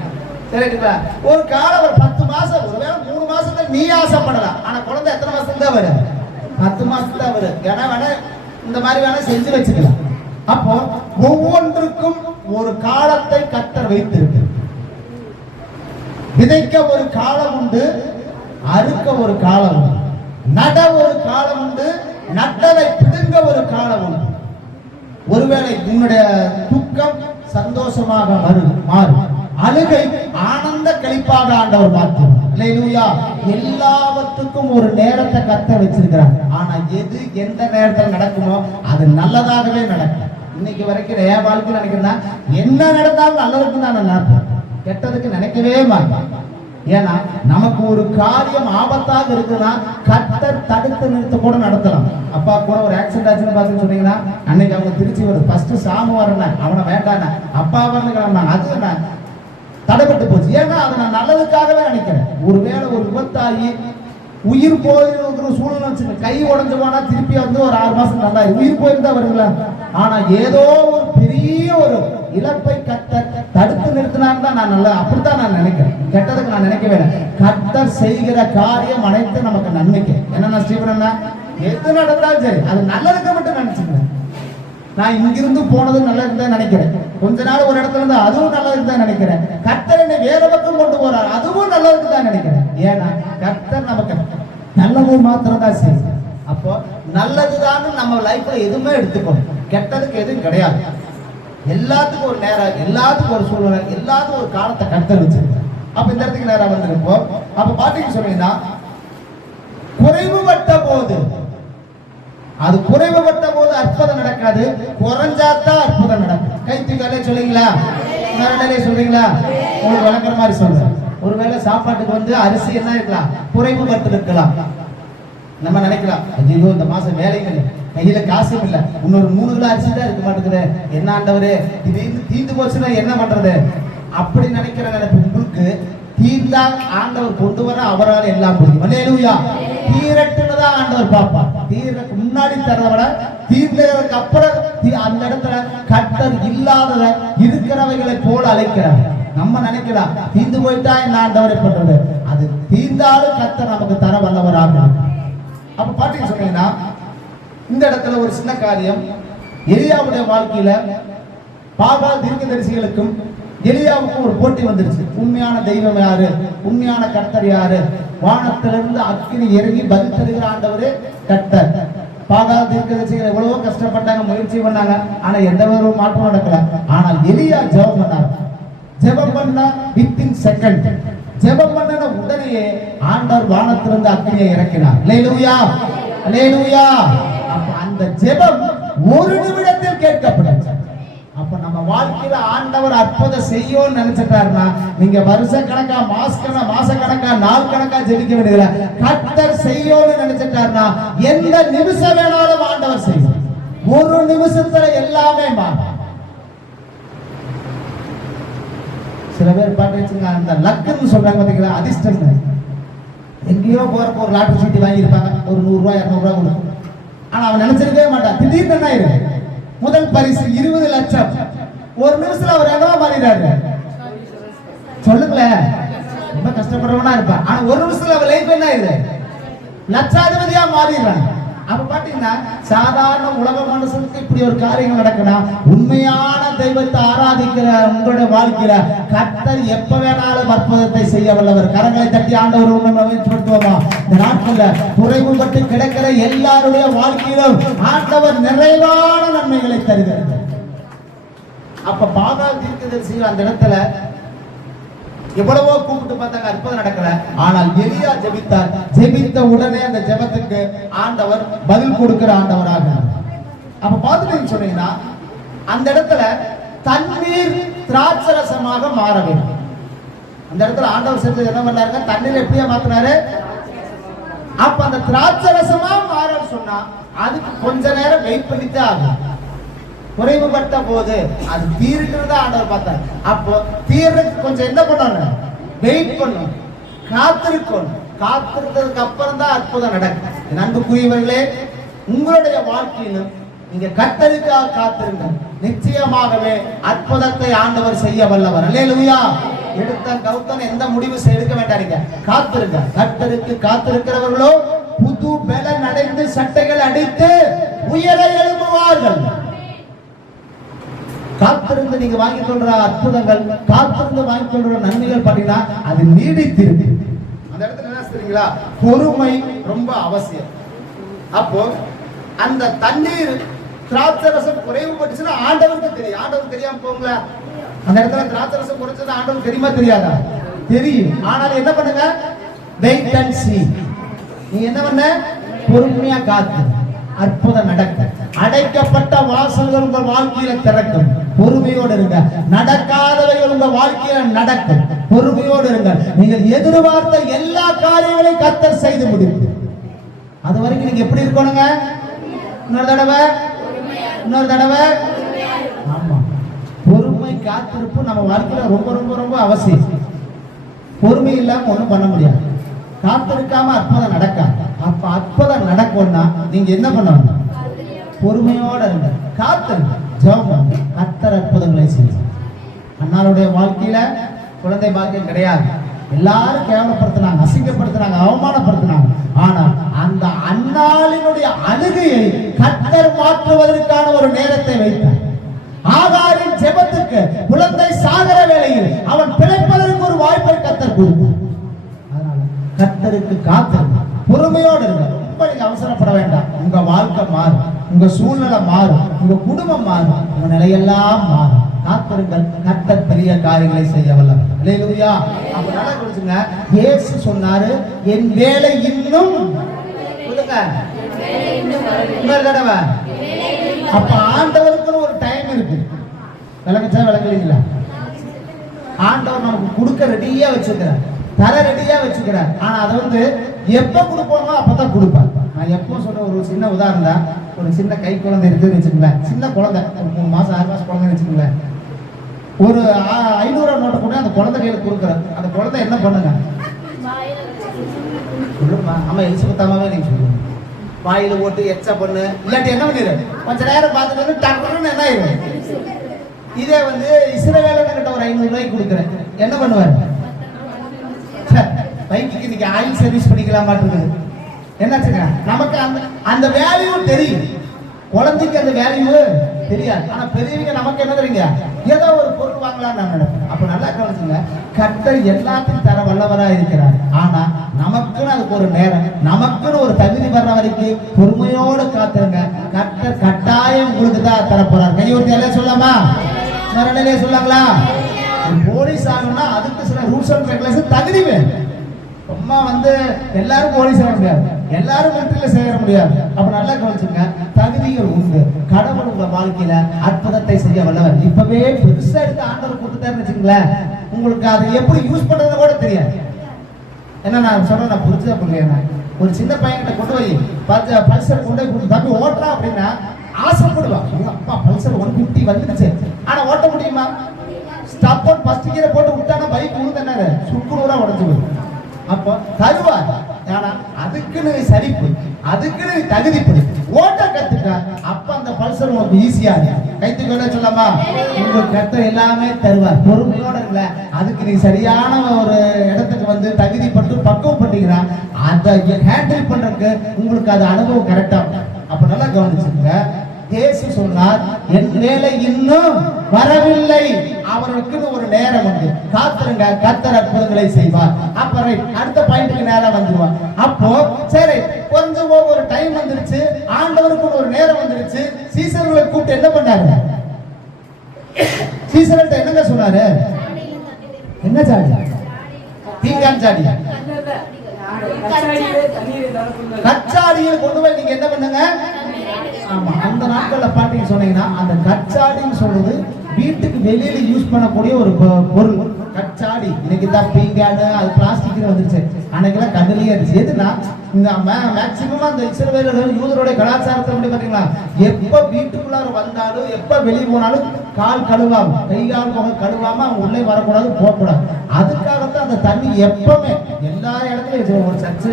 சரிங்களா? ஒரு காலம் ஒரு 10 மாசம், ஒருவேளை 3 மாசத்துல நீ ஆசைப்படலாம், ஆனா குழந்தை எத்தனை மாசம் தான் வரும்? 10 மாசம் தான் வரும். ஏன்னா வேணா இந்த மாதிரி வேணா செஞ்சு வச்சுக்கலாம். அப்போ ஒவ்வொன்றுக்கும் ஒரு காலத்தை கர்த்தர் வைத்திருக்கு. விதைக்க ஒரு காலம் உண்டு, அறுக்க ஒரு காலம் உண்டு, நட ஒரு காலம் உண்டு, நட்டதை பிடுங்க ஒரு காலம் உண்டு. ஒருவேளை உன்னுடைய துக்கம் சந்தோஷமாக மாறும், அழுகை ஆனந்த கழிப்பாக ஆண்டவர் மாற்றும். அல்லேலூயா. எல்லாவற்றுக்கும் ஒரு நேரத்தை கர்த்தர் வச்சிருக்கிறார். ஆனா எது எந்த நேரத்தில் நடக்குமோ அது நல்லதாகவே நடக்கும். இன்னைக்கு வரைக்கும் என் வாழ்க்கை நினைக்கிறேன்னா, என்ன நடந்தாலும் நல்லதுக்கு தான் நான் நினைப்பேன், கெட்டதுக்கு நினைக்கவே மாட்டேன். ஏன்னா நமக்கு ஒரு காரியம் ஆபத்தாக இருக்குன்னா கர்த்தர் தடுத்து நிறுத்த கூட நடத்தலாம். அப்பா கூட ஒரு ஆக்சிடென்ட் ஆச்சுன்னு பார்த்து சொன்னீங்கன்னா, அன்னைக்கு அவங்க திருச்சி வரும், ஃபர்ஸ்ட் சாமி வரேன், அவனை வேண்டாண்ண, அப்பா வந்து கிளம்பினாங்க, அது என்ன தடைப்பட்டு போச்சு. ஏன்னா அதை நான் நல்லதுக்காகவே நினைக்கிறேன். ஒருவேளை ஒரு விபத்தாகி உயிர் போயிருக்கிற சூழ்நிலை வச்சுக்க, கை உடஞ்சு போனா திருப்பி வந்து ஒரு 6 மாசம் நல்லா உயிர் போயிருந்தா வருங்களா? ஆனா ஏதோ ஒரு பெரிய ஒரு இழப்பை கர்த்தர் தடுத்து நிறுத்தினான்னு தான் நான் நல்லா, அப்படித்தான் நான் நினைக்கிறேன். கெட்டதுக்கு நான் நினைக்கவே இல்லை. கர்த்தர் செய்கிற காரியம் அனைத்து நமக்கு நன்மைக்கு. என்னன்னா ஸ்டீபன், எது நடந்தாலும் சரி அது நல்லதுக்கு மட்டும் நினைச்சுக்கிறேன். நான் இங்கிருந்து போனது நல்லதுக்கு தான் நினைக்கிறேன். கொஞ்ச நாள் ஒரு இடத்துல இருந்து அதுவும் நல்லதுக்கு தான் நினைக்கிறேன். கர்த்தர் என்னை வேற பக்கம் கொண்டு போறார், அதுவும் நல்லதுக்கு தான் நினைக்கிறேன். ஏன்னா கர்த்தர் நமக்கு நல்லது மாத்திரம் தான் செய்யும். அப்போ நல்லதுதான் நம்ம லைஃப்ல எதுவுமே எடுத்துக்கணும், கெட்டதுக்கு எதுவும் கிடையாது. எல்லாத்துக்கும் ஒரு நேரம், எல்லாத்துக்கும் ஒரு சூழ்நிலை, எல்லாத்துக்கும் ஒரு காலத்தை கர்த்தர் வச்சிருக்காரு. அப்ப இந்த இடத்துக்கு நேரம் வந்திருப்போம். அப்ப பாத்தீங்கன்னு சொன்னீங்கன்னா, குறைவுபட்ட போது, அது குறைவுபட்ட போது அற்புதம் நடக்காது, குறைஞ்சாத்தான் அற்புதம் நடக்கும். கைத்துக்காலே சொல்றீங்களா? சொல்றீங்களா? உங்களுக்கு விளக்குற மாதிரி சொல்றேன். ஒருவேளை சாப்பாட்டுக்கு வந்து அரிசி என்ன இருக்கலாம், குறைவுபட்டு இருக்கலாம். நம்ம நினைக்கலாம், ஐயோ இந்த மாசம் வேலைங்க கையில காசும் இல்ல, இன்னொரு 3 கிலோ அரிசி தான் இருக்க மாட்டேங்குது, என்ன ஆண்டவரே திடீர்னு தீர்ந்து போச்சுன்னா என்ன பண்றது? அப்படி நினைக்கிற நினைப்பு உங்களுக்கு தீர்ந்தால் ஆண்டவர் கொண்டு வர அவரால் எல்லாம் முடியும். அல்லேலூயா. தீரட்டுதான் ஆண்டவர் பாப்பா. தீர்றதுக்கு முன்னாடி தரத விட தீர்ந்ததுக்கு அப்புறம் அந்த இடத்துல கர்த்தர் இல்லாதத இருக்கிறவைகளை போல அழைக்கிறார். நம்ம நினைக்கலாம் தீர்ந்து போயிட்டா என்ன ஆண்டவரை பண்றது, அது தீர்ந்தாலும் கர்த்தர் நமக்கு தர வல்லவராக. அப்ப பாத்தீங்க சொன்னீங்கன்னா, இந்த இடத்துல ஒரு சின்ன காரியம், எலியாவுடைய வாழ்க்கையில பாகால் தீர்க்கதரிசிகளுக்கும் எலியாவுக்கும் ஒரு போட்டி வந்துருச்சு. உண்மையான தெய்வம் யாரு, உண்மையான கர்த்தர் யாரு, வானத்திலிருந்து அக்கினி இறங்கி பதில் தருகிற ஆண்டவரு கர்த்தர். பாகால் தீர்க்கதரிசிகள் எவ்வளவோ கஷ்டப்பட்டாங்க, முயற்சி பண்ணாங்க, ஆனா எந்த ஒரு மாற்றம் நடக்கல. ஆனால் எலியா ஜெபம் பண்ணார். ஜெபம் பண்ண வித்தின் செகண்ட், ஜெபம் பண்ணன உடனேயே ஆண்டவர் வானத்திலிருந்து அக்கினியை இறக்கினார். அல்லேலூயா, அல்லேலூயா. அப்ப அந்த ஜெபம் ஒரு நிமிடத்தில் கேட்கப்பட்டது. அப்ப நம்ம வாழ்க்கையில ஆண்டவர் அற்புதம் செய்யும் நினைச்சிட்டாருன்னா நீங்க வருஷ கணக்கா மாச கணக்கா நாள் கணக்கா ஜெபிக்க வேண்டியதில்லை. கர்த்தர் செய்யும்னு நினைச்சிட்டாருன்னா எந்த நிமிஷம் வேணாலும் ஆண்டவர் செய்யும். ஒரு நிமிஷத்துல எல்லாமே மாறும். சில பேர் பாட்டுங்க அந்த லக்குன்னு சொல்றாங்க பாத்தீங்களா, அதிர்ஷ்டம். எங்கேயோ போறப்ப ஒரு லாட்டரி சீட்டு வாங்கியிருப்பாங்க, ஒரு 100 ரூபாய் 200 ரூபாய் கொடுக்கும். ஆனா அவன் நினைச்சிருக்கவே மாட்டான், திடீர்னு என்ன ஆயிருக்கு, முதல் பரிசு 20 லட்சம். ஒரு நிமிஷத்துல அவர் என்னவா மாறிடாரு சொல்லுங்களேன். ரொம்ப கஷ்டப்படுறவனா இருப்பான், ஆனா ஒரு நிமிஷத்துல அவர் லைஃப் என்ன ஆயிடுது, லட்சாதிபதியா மாறிடுறாங்க. அப்ப பாத்தீங்கன்னா சாதாரண உலக மனுஷனுக்கு இப்படி ஒரு காரியங்கள் நடக்கணும். உண்மையான தெய்வத்தை ஆராதிக்கிற உங்களுடைய வாழ்க்கையில கர்த்தர் எப்ப வேணாலும் அற்புதத்தை செய்ய வல்லவர். கரங்களை தட்டி ஆண்டவர் உண்மைப்படுத்துவோமா? இந்த நாட்கள்ல குறைவுபட்டு கிடக்கிற எல்லாருடைய வாழ்க்கையிலும் ஆண்டவர் நிறைவான நன்மைகளை தருகிறார். அப்ப பாகால் தீர்க்கதரிசிகள் அந்த இடத்துல எவ்வளவோ கூப்பிட்டு பார்த்தாங்க, அற்புதம் நடக்கல. ஆனால் எலியா ஜெபித்தார். ஜெபித்த உடனே அந்த ஜெபத்துக்கு ஆண்டவர் பதில் கொடுக்கிற ஆண்டவராக. அப்ப பார்த்துட்டு சொன்னீங்கன்னா அந்த இடத்துல தண்ணீர் திராட்சரசமாக மாற வேண்டும். அந்த இடத்துல ஆண்டவர் செஞ்சது என்ன பண்ணாருங்க, தண்ணீர் எப்படியா மாத்தினாரு. அப்ப அந்த திராட்சரசமா மாற சொன்னா அதுக்கு கொஞ்ச நேரம் வெயிட் பண்ணித்தான் ஆகும். குறைவுபட்ட போது அது தீர்க்கிறதா ஆண்டவர் பார்த்தார். அப்போ தீர்றதுக்கு கொஞ்சம் என்ன பண்ணணும், வெயிட் பண்ணணும், காத்திருக்கணும். காத்திருந்ததுக்கு அப்புறம் தான் அற்புதம் நடக்கும். அன்புக்குரியவர்களே, உங்களுடைய வாழ்க்கையிலும் நீங்க கர்த்தருக்காக காத்திருங்க, நிச்சயமாகவே அற்புதத்தை ஆண்டவர் செய்ய வல்லவர். அல்லேலூயா. எடுத்த கௌத்தம் எந்த முடிவு எடுக்க வேண்டாம், காத்திருங்க. கர்த்தருக்கு காத்திருக்கிறவர்களோ புது பலன் அடைந்து சட்டைகள் அடித்து உயர எழும்புவார்கள். காத்திருந்து நீங்க வாங்கி கொள்ற அற்புதங்கள், காத்திருந்து வாங்கி கொள்ற நன்மைகள் பாத்தீங்கன்னா அது நீடித்திருக்கு. அந்த இடத்துல என்ன சொல்றீங்களா, பொறுமை ரொம்ப அவசியம். அப்போ அந்த தண்ணீர் திராட்சரசம் குறைவுபட்டுச்சுன்னா ஆண்டவருக்கு தெரியும். ஆண்டவருக்கு தெரியாம போங்களா? அந்த இடத்துல திராட்சரசம் குறைச்சது ஆண்டவருக்கு தெரியுமா தெரியாதா? தெரியும். ஆனால் என்ன பண்ணுங்க, வெயிட் அண்ட் see. நீ என்ன பண்ண, பொறுமையா காத்து, அற்புதம் நடக்கும். அடைக்கப்பட்ட வாசல்கள் உங்கள் வாழ்க்கையில திறக்கும். பொறுமையோடு இருங்க. நடக்காதவைகள் உங்க வாழ்க்கையில நடக்கும். பொறுமையோடு இருங்க. நீங்கள் எதிர்பார்த்த எல்லா காரியங்களையும் கர்த்தர் செய்து முடிக்கும். அது வரைக்கும் நீங்க எப்படி இருக்கணுங்க, இன்னொரு தடவை ஆமா, பொறுமை காத்திருப்பு நம்ம வாழ்க்கையில ரொம்ப ரொம்ப ரொம்ப அவசியம். பொறுமை இல்லாம ஒண்ணும் பண்ண முடியாது. காத்திருக்காம அற்புதம் நடக்காது. அப்ப அற்புதம் நடக்கும்னா நீங்க என்ன பண்ணணும், பொறுமையோட இருங்க, காத்திருங்க, ஜெபம், கர்த்தர் அற்புதங்களை செய்யும். அண்ணாருடைய வாழ்க்கையில குழந்தை பாக்கியம் கிடையாது. எல்லாரும் கேவலப்படுத்தினாங்க, அசிங்கப்படுத்தினாங்க, அவமானப்படுத்தினாங்க. ஆனா அந்த அன்னாளினுடைய அழுகையை கர்த்தர் மாற்றுவதற்கான ஒரு நேரத்தை வைத்தார். ஆகாரின் ஜெபத்துக்கு குழந்தை சாகர வேளையில் அவன் பிழைப்பதற்கு ஒரு வாய்ப்பை கர்த்தர் கொடுத்தார். அதனால கர்த்தருக்கு காத்திருங்க, பொறுமையோடு இருங்க. ரொம்ப நீங்க அவசரப்பட வேண்டாம். உங்க வாழ்க்கை மாறும், உங்க சூழ்நிலை மாறும், உங்க குடும்பம் மாறும், உங்க நிலையெல்லாம் மாறும். காத்திருங்கள், கர்த்தர் பெரிய காரியங்களை செய்ய வல்லவர். அல்லேலூயா. அப்ப நல்லா புரிஞ்சுங்க, இயேசு சொன்னாரு, என் வேலை இன்னும் சொல்லுங்க, இன்னொரு தடவை. அப்ப ஆண்டவருக்குன்னு ஒரு டைம் இருக்கு. விளங்குச்சா விளங்குறீங்களா? ஆண்டவர் நமக்கு கொடுக்க ரெடியா வச்சிருக்கிறார், தர ரெடியா வச்சுக்கிறார். ஆனா அதை வந்து எப்ப கொடுப்போமோ அப்பதான் கொடுப்பார். நான் எப்போ சொல்ற ஒரு சின்ன உதாரணம் தான். ஒரு சின்ன கை குழந்தை இருக்குன்னு வச்சுக்கோங்களேன். சின்ன குழந்தை, ஒரு 3 மாசம் 6 மாசம் குழந்தைன்னு வச்சுக்கோங்களேன். ஒரு 500 நோட்டை கூட அந்த குழந்தை கையில கொடுக்குறாரு. அந்த குழந்தை என்ன பண்ணுங்க சொல்லுமா? ஆமா, எலிசபெத்தாமாவே நீங்க சொல்லுங்க. வாயில போட்டு எச்ச பண்ணு, இல்லாட்டி என்ன பண்ணிடு, கொஞ்ச நேரம் பார்த்துட்டு டக்குன்னு என்ன ஆயிடும். இதே வந்து இஸ்ரவேலன் கிட்ட ஒரு 500 ரூபாய்க்கு கொடுக்குறேன், என்ன பண்ணுவாரு? பைக்கு இன்னைக்கு ஆயில் சர்வீஸ் பண்ணிக்கலாம் மாட்டுறது. என்னாச்சுங்க, நமக்கு அந்த வேல்யூ தெரியும். குழந்தைக்கு அந்த வேல்யூ தெரியாது. ஆனா பெரியவங்க நமக்கு என்ன தெரியுங்க, ஏதோ ஒரு பொருள் வாங்கலாம் நான் நினைப்பேன். அப்ப நல்லா கவனிச்சுங்க, கர்த்தர் எல்லாத்தையும் தர வல்லவரா இருக்கிறார். ஆனா நமக்குன்னு அதுக்கு ஒரு நேரம், நமக்குன்னு ஒரு தகுதி வர்ற வரைக்கும் பொறுமையோடு காத்துருங்க. கர்த்தர் கட்டாயம் உங்களுக்கு தான் தரப்போறார். கையொருத்தி எல்லாம் சொல்லாமா, மரணிலே சொல்லாங்களா? போலீஸ் ஆகணும்னா அதுக்கு சில ரூல்ஸ் அண்ட் ரெகுலேஷன் தகுதி வேணும். சும்மா எல்லாரும் போலீஸ் ஆக முடியாது, எல்லாரும் மிலிட்டரியில சேர முடியாது. அப்ப நல்லா கவனிச்சுங்க, தகுதிகள் உண்டு. கடவுள் உங்க வாழ்க்கையில அற்புதத்தை செய்ய வல்லவர். இப்பவே பெருசா எடுத்து ஆண்டவர் கொடுத்துட்டாருன்னு வச்சுங்களேன், உங்களுக்கு அதை எப்படி யூஸ் பண்றது கூட தெரியாது. என்ன நான் சொல்றேன், நான் புரிஞ்சா புரியல. ஒரு சின்ன பையன்கிட்ட கொண்டு போய் பல்சர் கொண்டு போய் கொடுத்து தம்பி ஓட்டுறான் அப்படின்னா ஆசைப்படுவான். அப்பா பல்சர் 150 வந்துடுச்சு, ஆனா ஓட்ட முடியுமா? ஸ்டாப் போட்டு ஃபர்ஸ்ட் கீரை போட்டு விட்டானா பைக் உழுந்தானே சுக்குநூறா உடஞ்சு போயிடும். அப்போ தருவார். ஆனா அதுக்குன்னு சரிப்பு, அதுக்குன்னு தகுதிப்படி ஓட்ட கத்துக்க. அப்ப அந்த பல்சர் உனக்கு ஈஸியா கைத்துக்கொள்ள சொல்லாமா? உங்களுக்கு கத்த எல்லாமே தருவார். பொறுமையோட இல்ல, அதுக்கு நீ சரியான ஒரு இடத்துக்கு தகுதிப்பட்டு பக்குவப்பட்டீங்கன்னா அதை ஹேண்டில் பண்றதுக்கு உங்களுக்கு அது அனுபவம் கரெக்டா. அப்ப நல்லா கவனிச்சுங்க, இயேசு சொன்னார், என் வேலை இன்னும் வரவில்லை, அவருக்கு ஒரு நேரம் உண்டு, காத்திருங்க, கர்த்தர் அற்புதங்களை செய்வார். அப்புறம் அடுத்த பாயிண்ட்க்கு நேரம் வந்துருவார். அப்போ சரி, கொஞ்சம் ஒரு டைம் வந்துருச்சு, ஆண்டவருக்கு ஒரு நேரம் வந்துருச்சு. சீசர்களை கூப்பிட்டு என்ன பண்ணாரு? சீசர்கிட்ட என்னங்க சொன்னாரு? என்ன சாடி? தீங்கான் சாடி, கச்சாடியை கொண்டு போய் நீங்க என்ன பண்ணுங்க? ஆமா, அந்த நாட்கள்ல பாத்தீங்க சொன்னீங்கன்னா அந்த கச்சாடின்னு சொல்றது வீட்டுக்கு வெளியில யூஸ் பண்ணக்கூடிய ஒரு பொருள். கச்சாடி இன்னைக்கு தான் பீங்காடு, அது பிளாஸ்டிக் வந்துருச்சு. அன்னைக்கெல்லாம் கண்ணுலயே இருந்துச்சு. எதுனா இந்த மேக்சிமம் அந்த இஸ்ரவேலர்கள் யூதருடைய கலாச்சாரத்தை எப்படி பாத்தீங்களா, எப்ப வீட்டுக்குள்ளார வந்தாலும் எப்ப வெளியே போனாலும் கால் கழுவாம, கை கால் போக கழுவாம அவங்க உள்ளே வரக்கூடாது, போகக்கூடாது. அதுக்காகத்தான் அந்த தண்ணி எப்பவுமே எல்லா இடத்துலயும் வச்சிருப்பாங்க. ஒரு சர்ச்சு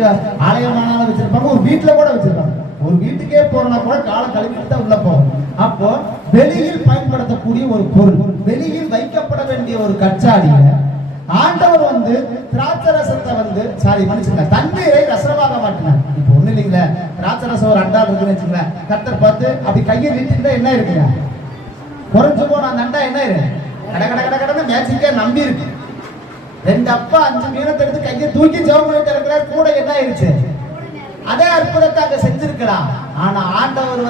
ஆலயமானாலும் வச்சிருப்பாங்க, ஒரு வீட்டுல கூட வச்சிருப்பாங்க. ஒரு வீட்டுக்கே போறனா கூட காலை கழுவிட்டு தான் உள்ள போகும். அப்போ வெளியில் பயன்படுத்தக்கூடிய ஒரு பொருள், வெளியில் வைக்கப்பட வேண்டிய ஒரு கச்சாடியில ஆண்டவர் திராட்சை ரசத்தை மன்னிச்சுங்க, தண்ணீரை ரசமாக மாட்டினார். இப்போ ஒண்ணு இல்லைங்களா, திராட்சை ரசம் ஒரு அண்டா இருக்குன்னு வச்சுங்களேன், கர்த்தர் பார்த்து அப்படி கையை நீட்டிருந்தா என்ன இருக்குங்க? குறைஞ்சு போன அந்த அண்டா என்ன இருக்கு? கட கட கட கடன்னு மேட்சிக்கே நம்பி இருக்கு. 2 அப்பா 5 மீனத்தை எடுத்து கையை தூக்கி ஜெபம் பண்ணிட்டு இருக்கிறார். கூட என்ன ஆயிடுச்சு? அதே அற்புதத்தை அங்க செஞ்சிருக்கலாம். ஆனா ஆண்டவர்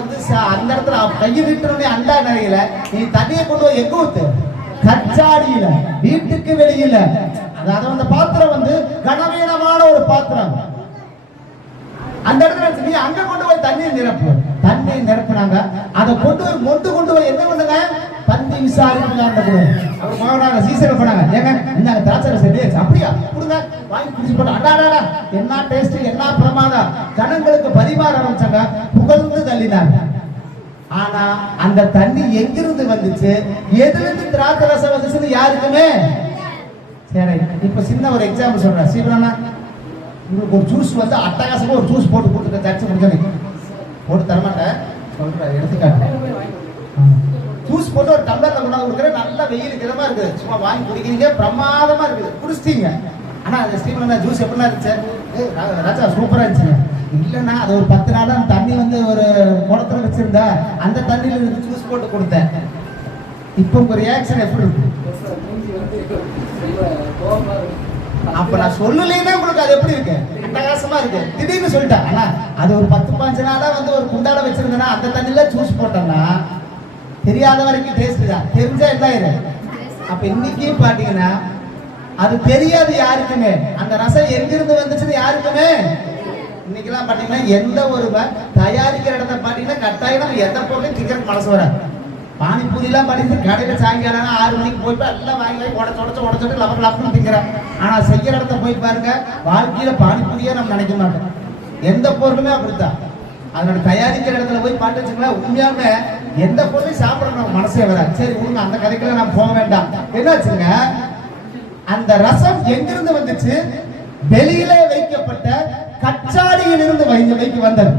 அந்த இடத்துல கையை நீட்டுறோன்னே அண்டா நிறையில, நீ தண்ணியை கொண்டு போய் எங்க ஊத்து? கச்சாடியில, வீட்டுக்கு வெளியில. அதாவது அந்த பாத்திரம் கனவீனமான ஒரு பாத்திரம். அந்த இடத்துல நீ அங்க கொண்டு போய் தண்ணீர் நிரப்பு. தண்ணீர் நிரப்புனாங்க, அதை கொண்டு போய் என்ன பண்ணுங்க? தண்ணி விசாரிக்கிறாங்க. அவர் மகனாக சீசரை பண்ணாங்க, ஏங்க இந்த திராட்சை ரசம் அப்படியா கொடுங்க, வாங்கி குடிச்சு போட்டு அடாடா என்ன டேஸ்ட், என்ன பிரமாதம், ஜனங்களுக்கு பரிமாற ஆரம்பிச்சாங்க, புகழ்ந்து தள்ளினாங்க. ஆனா அந்த தண்ணி எங்கிருந்து வந்துச்சு, எதுல இருந்து திராட்சை ரசம் வந்துச்சுன்னு யாருக்குமே. சரி, இப்ப சின்ன ஒரு எக்ஸாம்பிள் சொல்றேன். சீக்கிரமா உங்களுக்கு ஒரு ஜூஸ் அட்டகாசமா ஒரு ஜூஸ் போட்டு கொடுத்துருக்க, சர்ச்சு முடிஞ்சு போட்டு தரமாட்டேன் சொல்றேன், எடுத்துக்காட்டு. ஜூஸ் போட்டு ஒரு டம்ளர்ல கொண்டாந்து கொடுக்குற, நல்ல வெயில் கிடமா இருக்குது, சும்மா வாங்கி குடிக்கிறீங்க, பிரமாதமா இருக்குது, குடிச்சிட்டீங்க. ஆனா அந்த ஸ்டீம்ல ஜூஸ் எப்படின்னா இருந்துச்சு? ராஜா சூப்பரா இருந்துச்சுங்க. இல்லைன்னா அது ஒரு 10 நாளா தண்ணி ஒரு குடத்துல வச்சிருந்தா அந்த தண்ணியில இருந்து ஜூஸ் போட்டு கொடுத்தேன். இப்போ உங்க ரியாக்ஷன் எப்படி இருக்கு? அப்ப நான் சொல்லலைன்னா உங்களுக்கு அது எப்படி இருக்கு? அட்டகாசமா இருக்கு. திடீர்னு சொல்லிட்டேன். ஆனா அது ஒரு 10-15 நாளா ஒரு குண்டால வச்சிருந்தேன்னா அந்த தண்ணியில ஜூஸ் போட்டோம்னா தெரியாத வரைக்கும் டேஸ்ட் தான், தெரிஞ்சா என்ன ஆயிரும்? அப்ப இன்னைக்கு பாத்தீங்கன்னா அது தெரியாது யாருக்குமே, அந்த ரசம் எங்கிருந்து வந்துச்சுன்னு யாருக்குமே. இன்னைக்கெல்லாம் பாத்தீங்கன்னா எந்த ஒரு தயாரிக்கிற இடத்த பாத்தீங்கன்னா கட்டாயம் எந்த பொருளையும் திங்கிறதுக்கு மனசு வராது. பானிபூரி எல்லாம் பாத்தீங்கன்னா கடையில சாயங்காலம் 6 மணிக்கு போய் எல்லாம் வாங்கி உடச்சு லப்பன்னு திங்கிறேன். ஆனா செய்யற இடத்த போய் பாருங்க, வாழ்க்கையில பானிபூரியே நம்ம நினைக்க மாட்டோம். எந்த பொருளுமே அப்படித்தான். அதோட தயாரிக்கிற இடத்துல போய் பாட்டு வச்சுக்கலாம், உண்மையாவே எந்த பொருளையும் சாப்பிட நம்ம மனசே வராது. சரி உங்க அந்த கதைக்குள்ள நான் போக வேண்டாம். என்னாச்சுங்க, அந்த ரசம் எங்கிருந்து வந்துச்சு? வெளியிலே வைக்கப்பட்ட கச்சாடியில் இருந்து வைக்க வந்தது.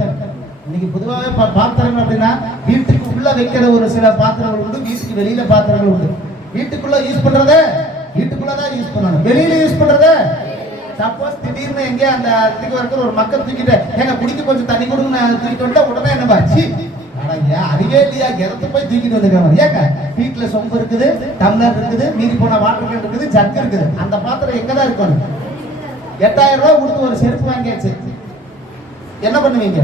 இன்னைக்கு பொதுவாகவே பாத்திரங்கள் அப்படின்னா வீட்டுக்கு உள்ள வைக்கிற ஒரு சில பாத்திரங்கள் உண்டு, வீட்டுக்கு வெளியில பாத்திரங்கள் உண்டு. வீட்டுக்குள்ள யூஸ் பண்றத வீட்டுக்குள்ளதான் யூஸ் பண்ணணும், வெளியில யூஸ் பண்றத. சப்போஸ் திடீர்னு எங்க அந்த இருக்கிற ஒரு மக்கள் தூக்கிட்டு எங்க குடிக்க கொஞ்சம் தண்ணி கொடுங்க தூக்கிட்டு வந்துட்டா உடனே என்ன பாச்சு ஏன் அறிவே இல்லையா? எதத்து போய் தூக்கிட்டு வந்துருக்காங்க. ஏங்க வீட்டுல சொம்பு இருக்குது, டம்ளர் இருக்குது, மீறி போன வாட்டர் கேன் இருக்குது, ஜக் இருக்குது. அந்த பாத்திரம் எங்கதான் இருக்கணும்? 8000 ரூபாய் கொடுத்து ஒரு செருப்பு வாங்கியாச்சு, என்ன பண்ணுவீங்க?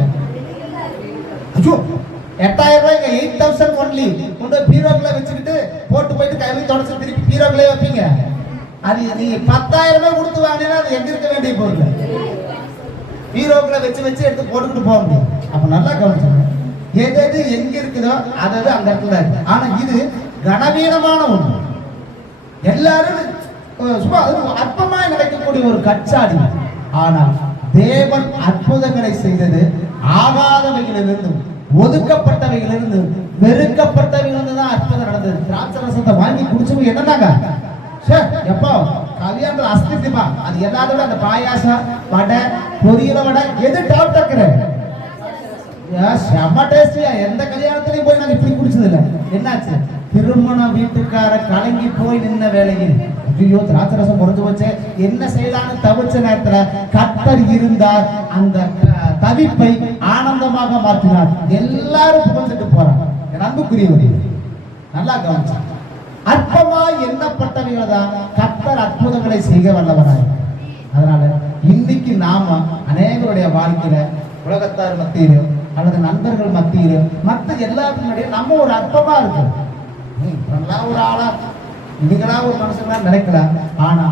ஐயோ 8000 ரூபாய்க்கு 8000 ஒன்லி கொண்டு பீரோக்குள்ள வச்சுக்கிட்டு போட்டு போயிட்டு கையில தொடச்சு திருப்பி பீரோக்குள்ளே வைப்பீங்க. அது நீங்க 10,000 ரூபாய் கொடுத்து வாங்கினா அது எங்க இருக்க வேண்டிய பொருள்? பீரோக்குள்ள வச்சு வச்சு எடுத்து போட்டுக்கிட்டு போக முடியும். அப்ப நல்லா கவனிச்சுங்க, எது எது எங்க இருக்குதோ அதாவது அந்த இடத்துல இருக்கு. ஆனா இது கனவீனமான ஒண்ணு, எல்லாரும் சும்மா அற்பமா நடக்கக்கூடிய ஒரு கச்சாடி. ஆனால் தேவன் அற்புதங்களை செய்தது ஆகாதவைகளிலிருந்து, ஒதுக்கப்பட்டவைகளிலிருந்து, வெறுக்கப்பட்டவைகளிலிருந்து தான் அற்புதம் நடந்தது. திராட்சை ரசத்தை வாங்கி குடிச்சவங்க என்னன்னாங்க, எப்போ கல்யாணத்துல அஸ்திப்பா அது எல்லாத்தோட அந்த பாயாசம், வடை, பொரியல வடை எது டாப் டக்கற செம்ம டேஸ்டியா. எந்த கல்யாணத்திலையும் போய் நாங்க இப்படி குடிச்சது இல்லை. என்னாச்சு? திருமண வீட்டுக்கார கலங்கி போய் நின்ன வேலையில் ஐயோ திராட்சை ரசம் குறைஞ்சு வச்சு என்ன செய்யலான்னு தவிச்ச நேரத்துல கர்த்தர் இருந்தார். அந்த தவிப்பை ஆனந்தமாக மாற்றினார். எல்லாரும் புகழ்ந்துட்டு போறாங்க. அன்புக்குரியவர்கள் நல்லா கவனிச்சாங்க. அற்பமா எண்ணப்பட்டவைகள் தான் கர்த்தர் அற்புதங்களை செய்ய வல்லவராய். அதனால இன்னைக்கு நாம அநேகருடைய வாழ்க்கையில உலகத்தார் மத்தியிலும் அல்லது நண்பர்கள் மத்தியிலும் மற்ற எல்லாத்துக்கும் நம்ம ஒரு அற்பமா இருக்கும். ஒரு ஆளா நீங்களா ஒரு மனுஷங்களா நினைக்கலாம். ஆனா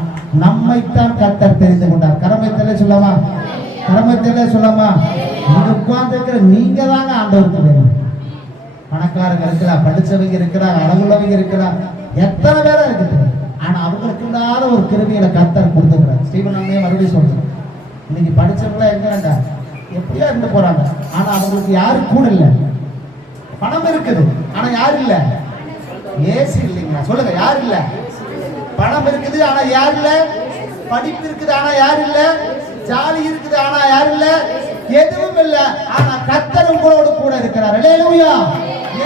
நம்மைத்தான் கர்த்தர் தெரிந்து கொண்டார். கரமைத்தல சொல்லாமா? கரமைத்தல சொல்லாமா? இங்க உட்கார்ந்து இருக்கிற நீங்க தாங்க ஆண்டவருக்கு வேணும். பணக்காரங்க இருக்கிறா, படிச்சவங்க இருக்கிறா, அழகுள்ளவங்க இருக்கிறா, எத்தனை பேரா இருக்குது. ஆனா அவங்களுக்கு இல்லாத ஒரு கிருமியில கர்த்தர் கொடுத்துக்கிறார். ஸ்டீவன் அம்மையே மறுபடியும் சொல்றேன், இன்னைக்கு படிச்சவங்களா எங்க வேண்டாம் எப்படியா இருந்து போறாங்க. ஆனா அவங்களுக்கு யாரும் கூட இல்லை. பணம் இருக்குது ஆனா யாரு இல்ல? ஏசி இல்லைங்க. சொல்லுங்க, யாரு இல்ல? பணம் இருக்குது ஆனா யாரு இல்ல? படிப்பு இருக்குது ஆனா யாரு இல்ல? ஜாலி இருக்குது ஆனா யாரு இல்ல? எதுவும் இல்ல. ஆனா கர்த்தர் உங்களோடு கூட இருக்கிறார். அல்லேலூயா.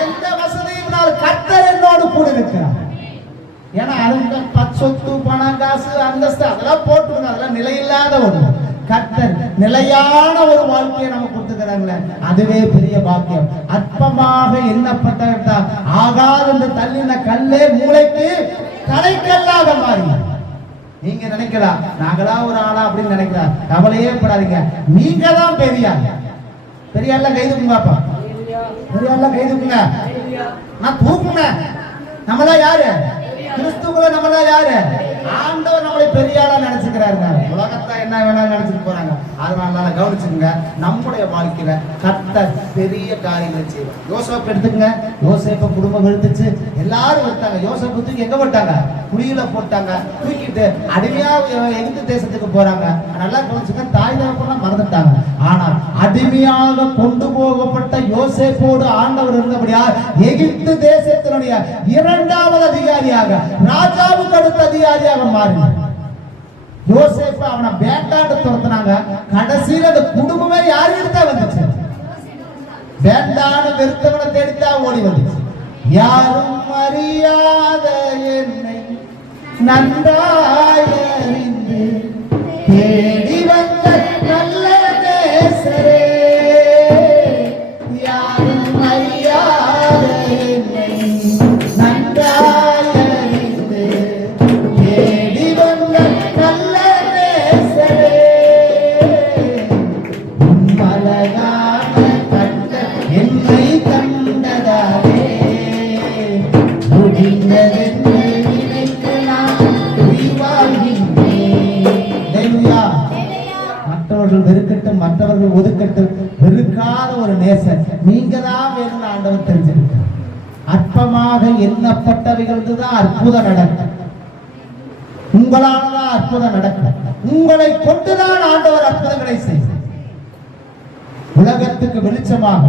எந்த வசதியும் கர்த்தர் என்னோடு கூட இருக்கிறார். ஏன்னா அதுக்கு சொத்து, பணம், காசு, அந்தஸ்து அதெல்லாம் போட்டுருங்க, அதெல்லாம் நிலையில்லாத ஒண்ணு. கர்த்தர் நிலையான ஒரு வாழ்க்கையை நம்ம கொடுத்துக்கிறாங்களே, அதுவே பெரிய பாக்கியம். அற்பமாக எண்ணப்பட்ட ஆகாத தள்ளின கல்லே மூளைக்கு தலைக்கல்லாக மாறி. நீங்க நினைக்கலாம் நாங்களா ஒரு ஆளா அப்படின்னு நினைக்கலாம். கவலையே படாதீங்க, நீங்க தான் பெரிய பெரிய ஆள கைதுக்குங்க. அப்பா பெரிய ஆள கைதுக்குங்க. நான் தூக்குங்க. நம்மளா யாரு? கிறிஸ்துக்குள்ள நம்மளா யாரு? ஆண்டவர் நம்மளை பெரிய ஆளா நினைச்சுக்கிறாருங்க. உலகத்தை என்ன வேணாலும் நினைச்சிட்டு போறாங்க. அதனால கவனிச்சுங்க, நம்முடைய வாழ்க்கையில கர்த்தர் பெரிய காரியங்களை செய்வார். யோசேப்பு எடுத்துக்கங்க. யோசேப்ப குடும்பம் வெறுத்துச்சு, எல்லாரும் வெறுத்தாங்க. யோசேப்பு தூக்கி எங்க போட்டாங்க? குழியில போட்டாங்க. தூக்கிட்டு அடிமையா எகிப்து தேசத்துக்கு போறாங்க. நல்லா கவனிச்சுங்க, தாய் தகப்பெல்லாம் மறந்துட்டாங்க. ஆனால் அடிமையாக கொண்டு போகப்பட்ட யோசேப்போடு ஆண்டவர் இருந்தபடியா எகிப்து தேசத்தினுடைய 2வது அதிகாரியாக, ராஜாவுக்கு அடுத்த அதிகாரியாக மாறினார். யோசேப்பு அவனை வேண்டாண்டு துரத்துனாங்க. கடைசியில அந்த குடும்பமே யாரு எடுத்தா வந்துச்சு? வேண்டான்னு வெறுத்தவனை தேடித்தான் ஓடி வந்துச்சு. யாரும் அறியாத என்னை நன்றாய் அறிந்து தேடி வந்த நல்ல நேசரே, யாரும் அறியாத என்னை நன்றாய் அறிந்து தேடி வந்த நல்ல நேசரே, மலகான கண்ட என்னை கண்டதாலே முடிந்ததென்று நினைத்து நான் மற்றவர்கள் வெறுக்கட்டும், மற்றவர்கள் ஒதுக்கட்டும், வெறுக்காத ஒரு நேசர் நீங்க தான் வேணும்னு ஆண்டவர் தெரிஞ்சிருக்க. அற்பமாக எண்ணப்பட்டவைகள் தான் அற்புதம் நடக்கும். உங்களாலதான் அற்புதம் நடக்கும். உங்களை கொண்டுதான் ஆண்டவர் அற்புதங்களை செய்வார். உலகத்துக்கு வெளிச்சமாக,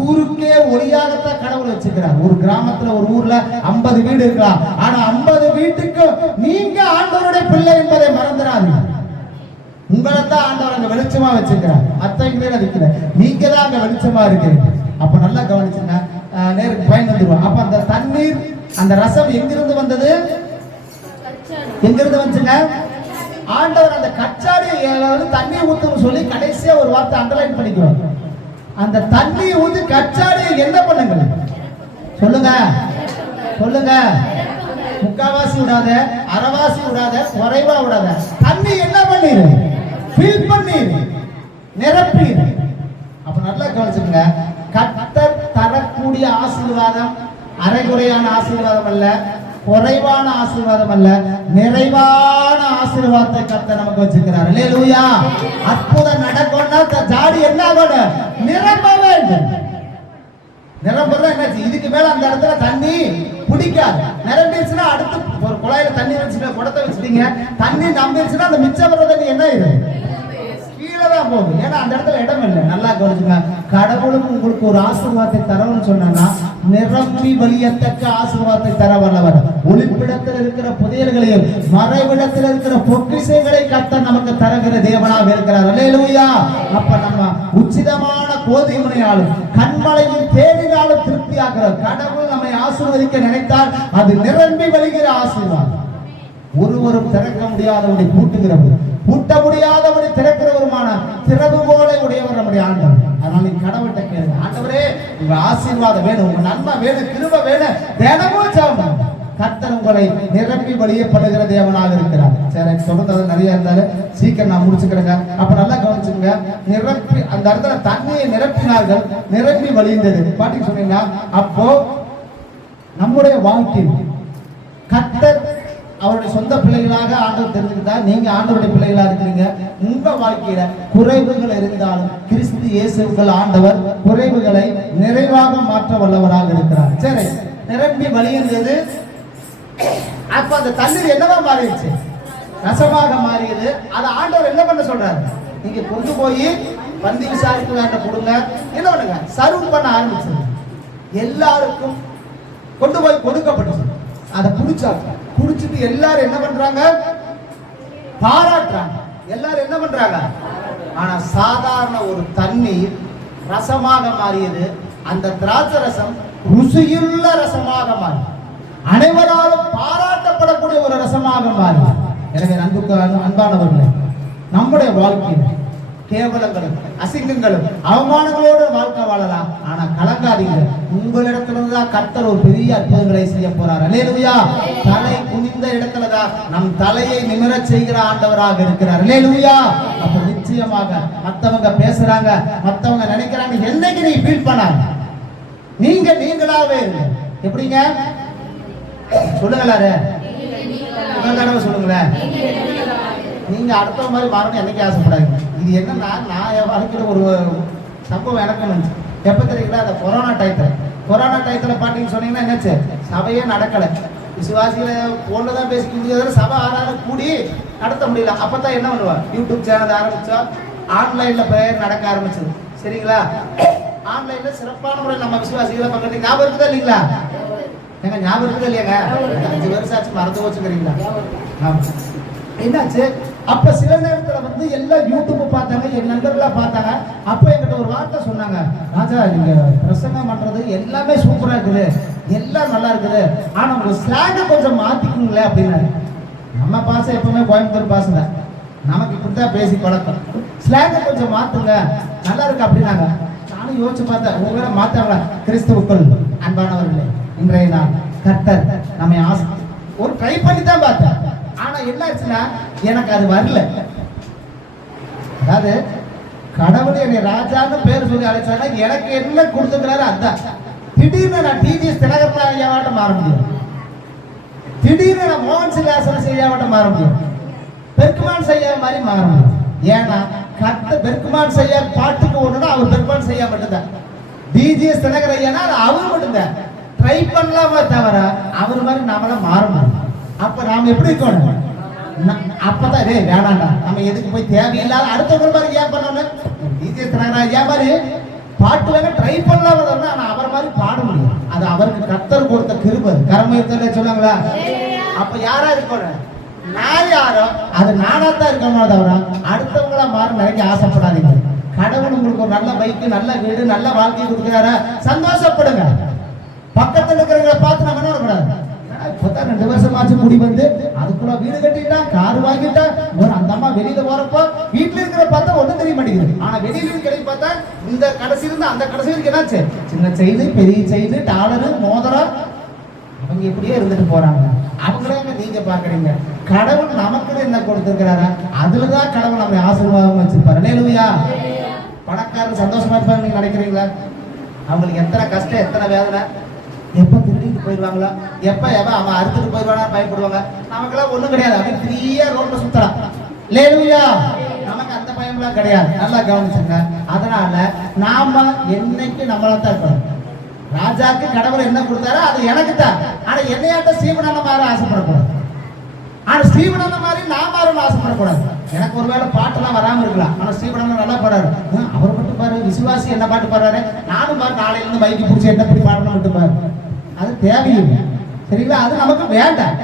ஊருக்கே ஒளியாகத்தான் கடவுள் வச்சுக்கிறார். ஒரு கிராமத்துல, ஒரு ஊர்ல 50 வீடு இருக்கலாம். ஆனா 50 வீட்டுக்கு நீங்க ஆண்டவருடைய பிள்ளை என்பதை மறந்துடாதீங்க. உங்களை தான் ஆண்டவர் அங்க வெளிச்சமா வச்சுக்கிறார். மற்றவங்களே வைக்கிற நீங்க தான் அங்க வெளிச்சமா இருக்கிறீங்க. அப்ப நல்லா கவனிச்சுங்க, நேருக்கு பயன் வந்துருவோம். அப்ப அந்த தண்ணீர், அந்த ரசம் எங்கிருந்து வந்தது? எங்கிருந்து வந்துச்சுங்க? ஆண்டவர் அந்த கச்சாடி தண்ணி ஊத்துன்னு சொல்லி கடைசியா ஒரு வார்த்தை அண்டர்லைன் பண்ணிக்குவாங்க. அந்த தண்ணி ஊத்தி கச்சாடியை என்ன பண்ணுங்க? சொல்லுங்க சொல்லுங்க. முக்காவாசி விடாத, அரைவாசி விடாத, குறைவா விடாத. தண்ணி என்ன பண்ணிரு? ஃபில் பண்ணிரு, நிரப்பிரு. அப்ப நல்லா கவனிச்சுங்க. கர்த்தர் தரக்கூடிய ஆசீர்வாதம் அரைகுறையான ஆசீர்வாதம் அல்ல, குறைவான ஆசீர்வாதம் அல்ல, நிறைவான ஆசீர்வாதத்தை கர்த்தர் நமக்கு வச்சிருக்கிறார். அல்லேலூயா. அற்புதம் நடக்கும்னா ஜாடி என்ன ஆகணும்? நிரம்ப வேண்டும். நிரம்புறது என்னாச்சு? இதுக்கு மேல அந்த இடத்துல தண்ணி பிடிக்காது. நிரம்பிடுச்சுன்னா அடுத்து ஒரு குழாயில தண்ணி வச்சுட்டு குடத்தை வச்சுட்டீங்க, தண்ணி நம்பிடுச்சுன்னா அந்த மிச்சம் வர தண்ணி என்ன ஆயிடும்? கீழே தான் போகும். ஏன்னா அந்த இடத்துல இடம் இல்லை. நல்லா கவனிச்சுங்க. கடவுளும் உங்களுக்கு ஒரு ஆசீர்வாதத்தை தரணும்னு சொன்னா நிரம்பி வழியத்தக்க ஆசீர்வாதத்தை தர வல்லவர். ஒளிப்பிடத்தில் இருக்கிற புதையல்களையும் மறைவிடத்தில் இருக்கிற பொக்கிஷங்களை கர்த்தர் நமக்கு தருகிற தேவனாக இருக்கிறார். அல்லேலூயா. அப்ப நம்ம உச்சிதமான கோதுமையாலும் கண்மலையும் தேடினாலும் திருப்தி ஆகிறார். கடவுள் நம்மை ஆசீர்வதிக்க நினைத்தால் அது நிரம்பி வழிகிற ஆசீர்வாதம். ஒருவரும் திறக்க முடியாதவனை பூட்டுகிறவர், பூட்ட முடியாதவனை திறக்கிறவருமான திறவுகோலை உடையவர் நம்முடைய ஆண்டவர். அதனால நீ கடவுள்கிட்ட கேளுங்க, ஆண்டவரே உங்க ஆசீர்வாதம் வேணும், உங்க நன்மை வேணும், கிருபை வேணும். தினமும் ஜெபம். கர்த்தர் உங்களை நிரப்பி வழியப்படுகிற தேவனாக இருக்கிறார். சரி, சொல்றது நிறைய இருந்தாலும் சீக்கிரம் நான் முடிச்சுக்கிறேங்க. அப்ப நல்லா கவனிச்சுங்க. நிரப்பி அந்த இடத்துல தண்ணியை நிரப்பினார்கள், நிரப்பி வழிந்தது. பாட்டி சொன்னீங்க. அப்போ நம்முடைய வாழ்க்கையில் கர்த்தர் அவருடைய சொந்த பிள்ளைகளாக ஆண்டவர் தெரிஞ்சுக்கிட்டா நீங்க ஆண்டவருடைய பிள்ளைகளா இருக்கிறீங்க. உங்க வாழ்க்கையில குறைவுகள் இருந்தாலும் கிறிஸ்து இயேசுவுக்குள் ஆண்டவர் குறைவுகளை நிறைவாக மாற்ற வல்லவராக இருக்கிறார். சரி, நிரம்பி வழியிருந்தது. அப்ப அந்த தண்ணீர் என்னவா மாறிடுச்சு? ரசமாக மாறியது. அதை ஆண்டவர் என்ன பண்ண சொல்றாரு? நீங்க கொண்டு போய் பந்தி விசாரித்து வேண்ட கொடுங்க. என்ன பண்ணுங்க? சர்வ் பண்ண ஆரம்பிச்சது. எல்லாருக்கும் கொண்டு போய் கொடுக்கப்பட்டது. அதை குடிச்சாங்க. குடிச்சிட்டு எல்லாரும் என்ன பண்றாங்க? பாராட்டுறாங்க. எல்லாரும் என்ன பண்றாங்க? ஆனா சாதாரண ஒரு தண்ணீர் ரசமாக மாறியது. அந்த திராட்சை ரசம் ருசியுள்ள ரசமாக மாறி அனைவராலும் பாராட்டப்படக்கூடிய ஒரு ரசமாக மாறி. எனவே அன்பானவர்களே, நம்முடைய வாழ்க்கையில் கேவலங்களும் அசிங்கங்களும் அவமானங்களோடு வாழ்க்கை வாழலாம். ஆனா கலங்காதீங்க, உங்களிடத்துலதான் கர்த்தர் ஒரு பெரிய அற்புதங்களை செய்ய போறார். அல்லேலூயா. தலை குனிந்த இடத்துலதான் நம் தலையை நிமிரச் செய்கிற ஆண்டவராக இருக்கிறார். அல்லேலூயா. அப்ப நிச்சயமாக மத்தவங்க பேசுறாங்க, மத்தவங்க நினைக்கிறாங்க, என்னைக்கு நீ ஃபீல் பண்ணாங்க, நீங்க நீங்களாவே இருங்க. எப்படிங்க? சொல்லுங்களாரு, சொல்லுங்களேன். நீங்க அடுத்த மாதிரி மாறணும் என்னைக்கு ஆசைப்படாதீங்க. இது என்னன்னா, நான் என் வாழ்க்கையில ஒரு சம்பவம் எனக்கு வந்துச்சு. எப்ப தெரியுங்களா? அந்த கொரோனா டயத்துல பாத்தீங்கன்னு சொன்னீங்கன்னா என்னாச்சு? சபையே நடக்கல. விசுவாசிகளை போன்லதான் பேசிக்க முடியாத சபை ஆறாலும் கூடி நடத்த முடியல. அப்பதான் என்ன பண்ணுவா? யூடியூப் சேனல் ஆரம்பிச்சா, ஆன்லைன்ல பிரேயர் நடக்க ஆரம்பிச்சது. சரிங்களா? ஆன்லைன்ல சிறப்பான முறையில் நம்ம விசுவாசிகளை பக்கத்து ஞாபகம் இருக்குதா இல்லைங்களா? எங்க ஞாபகம் இருக்குதா இல்லையாங்க? 5 வருஷம் ஆச்சு, மறந்து வச்சுக்கிறீங்களா? என்னாச்சு? அப்ப சில நேரத்துல எல்லாம் யூடியூப் பார்த்தாங்க, என் நண்பர்களா பார்த்தாங்க. அப்ப என்கிட்ட ஒரு வார்த்தை சொன்னாங்க, ராஜா நீங்க பிரசங்கம் பண்றது எல்லாமே சூப்பரா இருக்குது, எல்லாம் நல்லா இருக்குது, ஆனா உங்க ஸ்லாங்க கொஞ்சம் மாத்திக்குங்களே அப்படின்னாரு. நம்ம பாசம் எப்பவுமே கோயம்புத்தூர் பாசம் தான், நமக்கு இப்படித்தான் பேசி பழக்கம். ஸ்லாங்க கொஞ்சம் மாத்துங்க, நல்லா இருக்கு அப்படின்னாங்க. நானும் யோசிச்சு பார்த்தேன், உங்களை மாத்தாங்களா? கிறிஸ்துவுக்குள் அன்பானவர்களே, இன்றைய நாள் கர்த்தர் நம்ம ஒரு ட்ரை பண்ணி தான் பார்த்தேன். ஆனா என்ன ஆச்சுன்னா, எனக்கு அது வரல. அதாவது கடவுள் என்னை ராஜான்னு பேர் சொல்லி அழைச்சாங்க, எனக்கு என்ன கொடுத்துக்கிறாரு அதான். திடீர்னு நான் டிஜிஎஸ் தினகரன் ஐயாவாட்ட மாற முடியும், திடீர்னு நான் மோகன் சிலாசன செய்யாவாட்ட மாற முடியும், பெருக்குமான் செய்யா மாதிரி மாற முடியும். ஏன்னா பெருக்குமான் செய்யா பாட்டுக்கு ஒண்ணுன்னா அவர் பெருக்குமான் செய்யா மட்டும்தான். டிஜிஎஸ் தினகரன் ஐயானா அவர் மட்டும்தான். ட்ரை பண்ணலாமா தவிர அவர் மாதிரி நாமள மாற முடியும். அப்ப நாம எப்படி இருக்கணும்? அப்பதான் வேணாண்டா, நம்ம எதுக்கு போய் தேவையில்லாத அடுத்தவங்க மாதிரி ஏன் பண்ணணும்? ஏன் மாதிரி பாட்டு வேணா ட்ரை பண்ணலாம், ஆனா அவர் மாதிரி பாட முடியும். அது அவருக்கு கர்த்தர் கொடுத்த கிருபை. கரமயத்துல சொன்னாங்களா? அப்ப யாரா இருக்கணும்? நான் யாரோ அது நானாத்தான் இருக்கணும், தவிர அடுத்தவங்களா மாற நினைக்க ஆசைப்படாதீங்க. கடவுள் உங்களுக்கு ஒரு நல்ல பைக்கு, நல்ல வீடு, நல்ல வாழ்க்கை கொடுக்குறாரு, சந்தோஷப்படுங்க. பக்கத்துல இருக்கிறவங்களை பார்த்து நம்ம என்ன கூடாது? இப்பதான் 2 வருஷமாச்சு முடி வந்து அதுக்குள்ள வீடு கட்டிட்டா, கார் வாங்கிட்டா. அந்த அம்மா வெளியில போறப்போ வீட்டுல இருக்கிற பார்த்தா ஒண்ணு தெரியுமா? மாட்டேங்குது. ஆனா வெளியில கிடைக்கு பார்த்தா இந்த கடைசியில இருந்து அந்த கடைசி வரைக்கும் என்னாச்சு, சின்ன செயின், பெரிய செயின், டாலரு, மோதிரம், அவங்க இப்படியே இருந்துட்டு போறாங்க. அவங்களே நீங்க பாக்குறீங்க. கடவுள் நமக்குன்னு என்ன கொடுத்திருக்கிறாரா, அதுலதான் கடவுள் நம்ம ஆசீர்வாதம் வச்சிருப்பாரு. அல்லேலூயா. பணக்காரன் சந்தோஷமா இருப்பாங்க நீங்க நினைக்கிறீங்களா? அவங்களுக்கு எத்தனை கஷ்டம், எத்தனை வேதனை, எப்ப திருடிட்டு போயிடுவாங்களா, எப்ப அவன் அறுத்துட்டு போயிடுவானா பயப்படுவாங்க. நமக்கெல்லாம் ஒண்ணும் கிடையாது. அவன் ஃப்ரீயா ரோட்ல சுத்தலாம். அல்லேலூயா. நமக்கு அந்த பயம்லாம் கிடையாது. நல்லா கவனிச்சுங்க. அதனால நாம என்னைக்கு நம்மளாத்தான் இருக்கணும். ராஜாக்கு கடவுள் என்ன கொடுத்தாரோ அது எனக்கு தான். ஆனா என்னையாட்ட ஸ்ரீவனான மாதிரி ஆசைப்படக்கூடாது. ஆனா ஸ்ரீவனான மாதிரி நான் மாறணும் ஆசைப்படக்கூடாது. எனக்கு ஒருவேளை பாட்டெல்லாம் வராம இருக்கலாம். ஆனா ஸ்ரீவனான நல்லா பாடுறாரு. அவர் மட்டும் பாரு, விசுவாசி என்ன பாட்டு பாடுறாரு, நானும் பாரு நாளையில இருந்து பைக்கு பிடிச்சி என்ன இப்படி பாடணும் மட்டும் பாரு. அது தேவையில்லை. சரிங்களா? அது நமக்கு வேண்டாம்.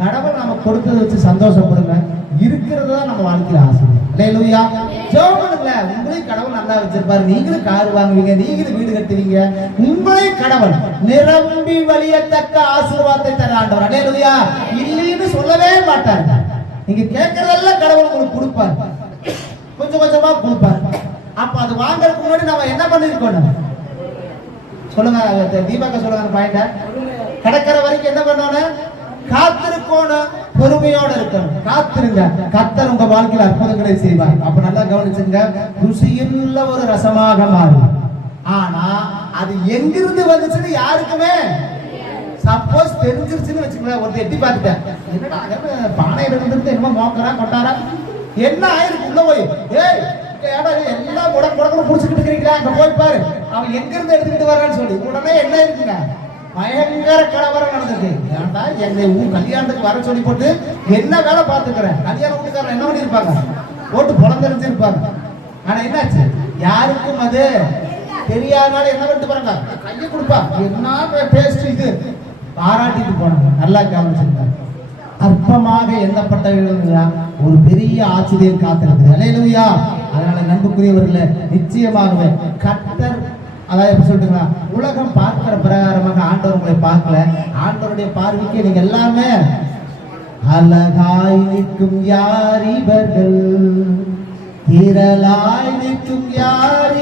கடவுள் நமக்கு கொடுத்ததை வச்சு சந்தோஷப்படுங்க. இருக்கிறத நம்ம வாழ்க்கையில ஆசை. அல்லேலூயா. ஜெபம்ல உங்களையும் கடவுள் நல்லா வச்சிருப்பாரு. நீங்களும் கார் வாங்குவீங்க, நீங்களும் வீடு கட்டுவீங்க. உங்களையும் கடவுள் நிரம்பி வழியத்தக்க ஆசீர்வாதத்தை தர ஆண்டவர். அல்லேலூயா. இல்லைன்னு சொல்லவே மாட்டார். நீங்க கேட்கறதெல்லாம் கடவுள் உங்களுக்கு கொடுப்பார். கொஞ்சம் கொஞ்சமா கொடுப்பார். அப்ப அது வாங்கறதுக்கு முன்னாடி நம்ம என்ன பண்ணிருக்கோம் சொல்லுங்க. தீபாக்க சொல்லுங்க அந்த பாயிண்ட. கிடைக்கிற வரைக்கும் என்ன பண்ணணும்? காத்திருக்கணும், பொறுமையோட இருக்கணும். காத்திருங்க. கர்த்தர் உங்க வாழ்க்கையில் அற்புதங்களை செய்வார். அப்ப நல்லா கவனிச்சுங்க. ருசியுள்ள ஒரு ரசமாக மாறும். ஆனா அது எங்கிருந்து வந்துச்சுன்னு யாருக்குமே சப்போஸ் தெரிஞ்சிருச்சுன்னு வச்சுக்கோங்க. ஒரு எட்டி பார்த்துட்டேன், என்னடா பானையில இருந்து என்னமோ மோக்கரா கொட்டாரா என்ன ஆயிருக்கு உள்ள போய், ஏய் எல்லாம் உடம்பு புடிச்சுக்கிட்டு இருக்கிறீங்களா, அங்க போய் பாரு அவன் எங்க இருந்து எடுத்துக்கிட்டு வர்றான்னு சொல்லி உடனே என்ன இருக்குங்க, பயங்கர கலவரம் நடந்தது. ஏன்டா என்னை கல்யாணத்துக்கு வர சொல்லி போட்டு என்ன வேலை பார்த்துக்கிறேன். கல்யாண வீட்டுக்காரன் என்ன பண்ணிருப்பாங்க, போட்டு புலந்தெரிஞ்சிருப்பாங்க. ஆனா என்னாச்சு, யாருக்கும் அது தெரியாதனால என்ன பண்ணிட்டு போறாங்க, கையை கொடுப்பா என்ன பேஸ்ட் இது பாராட்டிட்டு போனாங்க. நல்லா கவனிச்சிருந்தாங்க. அற்பமாக எண்ணப்பட்டவர்கள் ஒரு பெரிய ஆச்சரியம் காத்திருக்குது. அல்லேலூயா. அதனால நண்புக்குரியவர்களே, நிச்சயமாகவே கர்த்தர் அதாவது எப்படி சொல்லிட்டுங்களா, உலகம் பார்க்கிற பிரகாரமாக ஆண்டவர் உங்களை பார்க்கல. ஆண்டவருடைய பார்வைக்கு நீங்க எல்லாமே அழகாய் நிற்கும் யார் இவர்கள், திரளாய் நிற்கும் யார்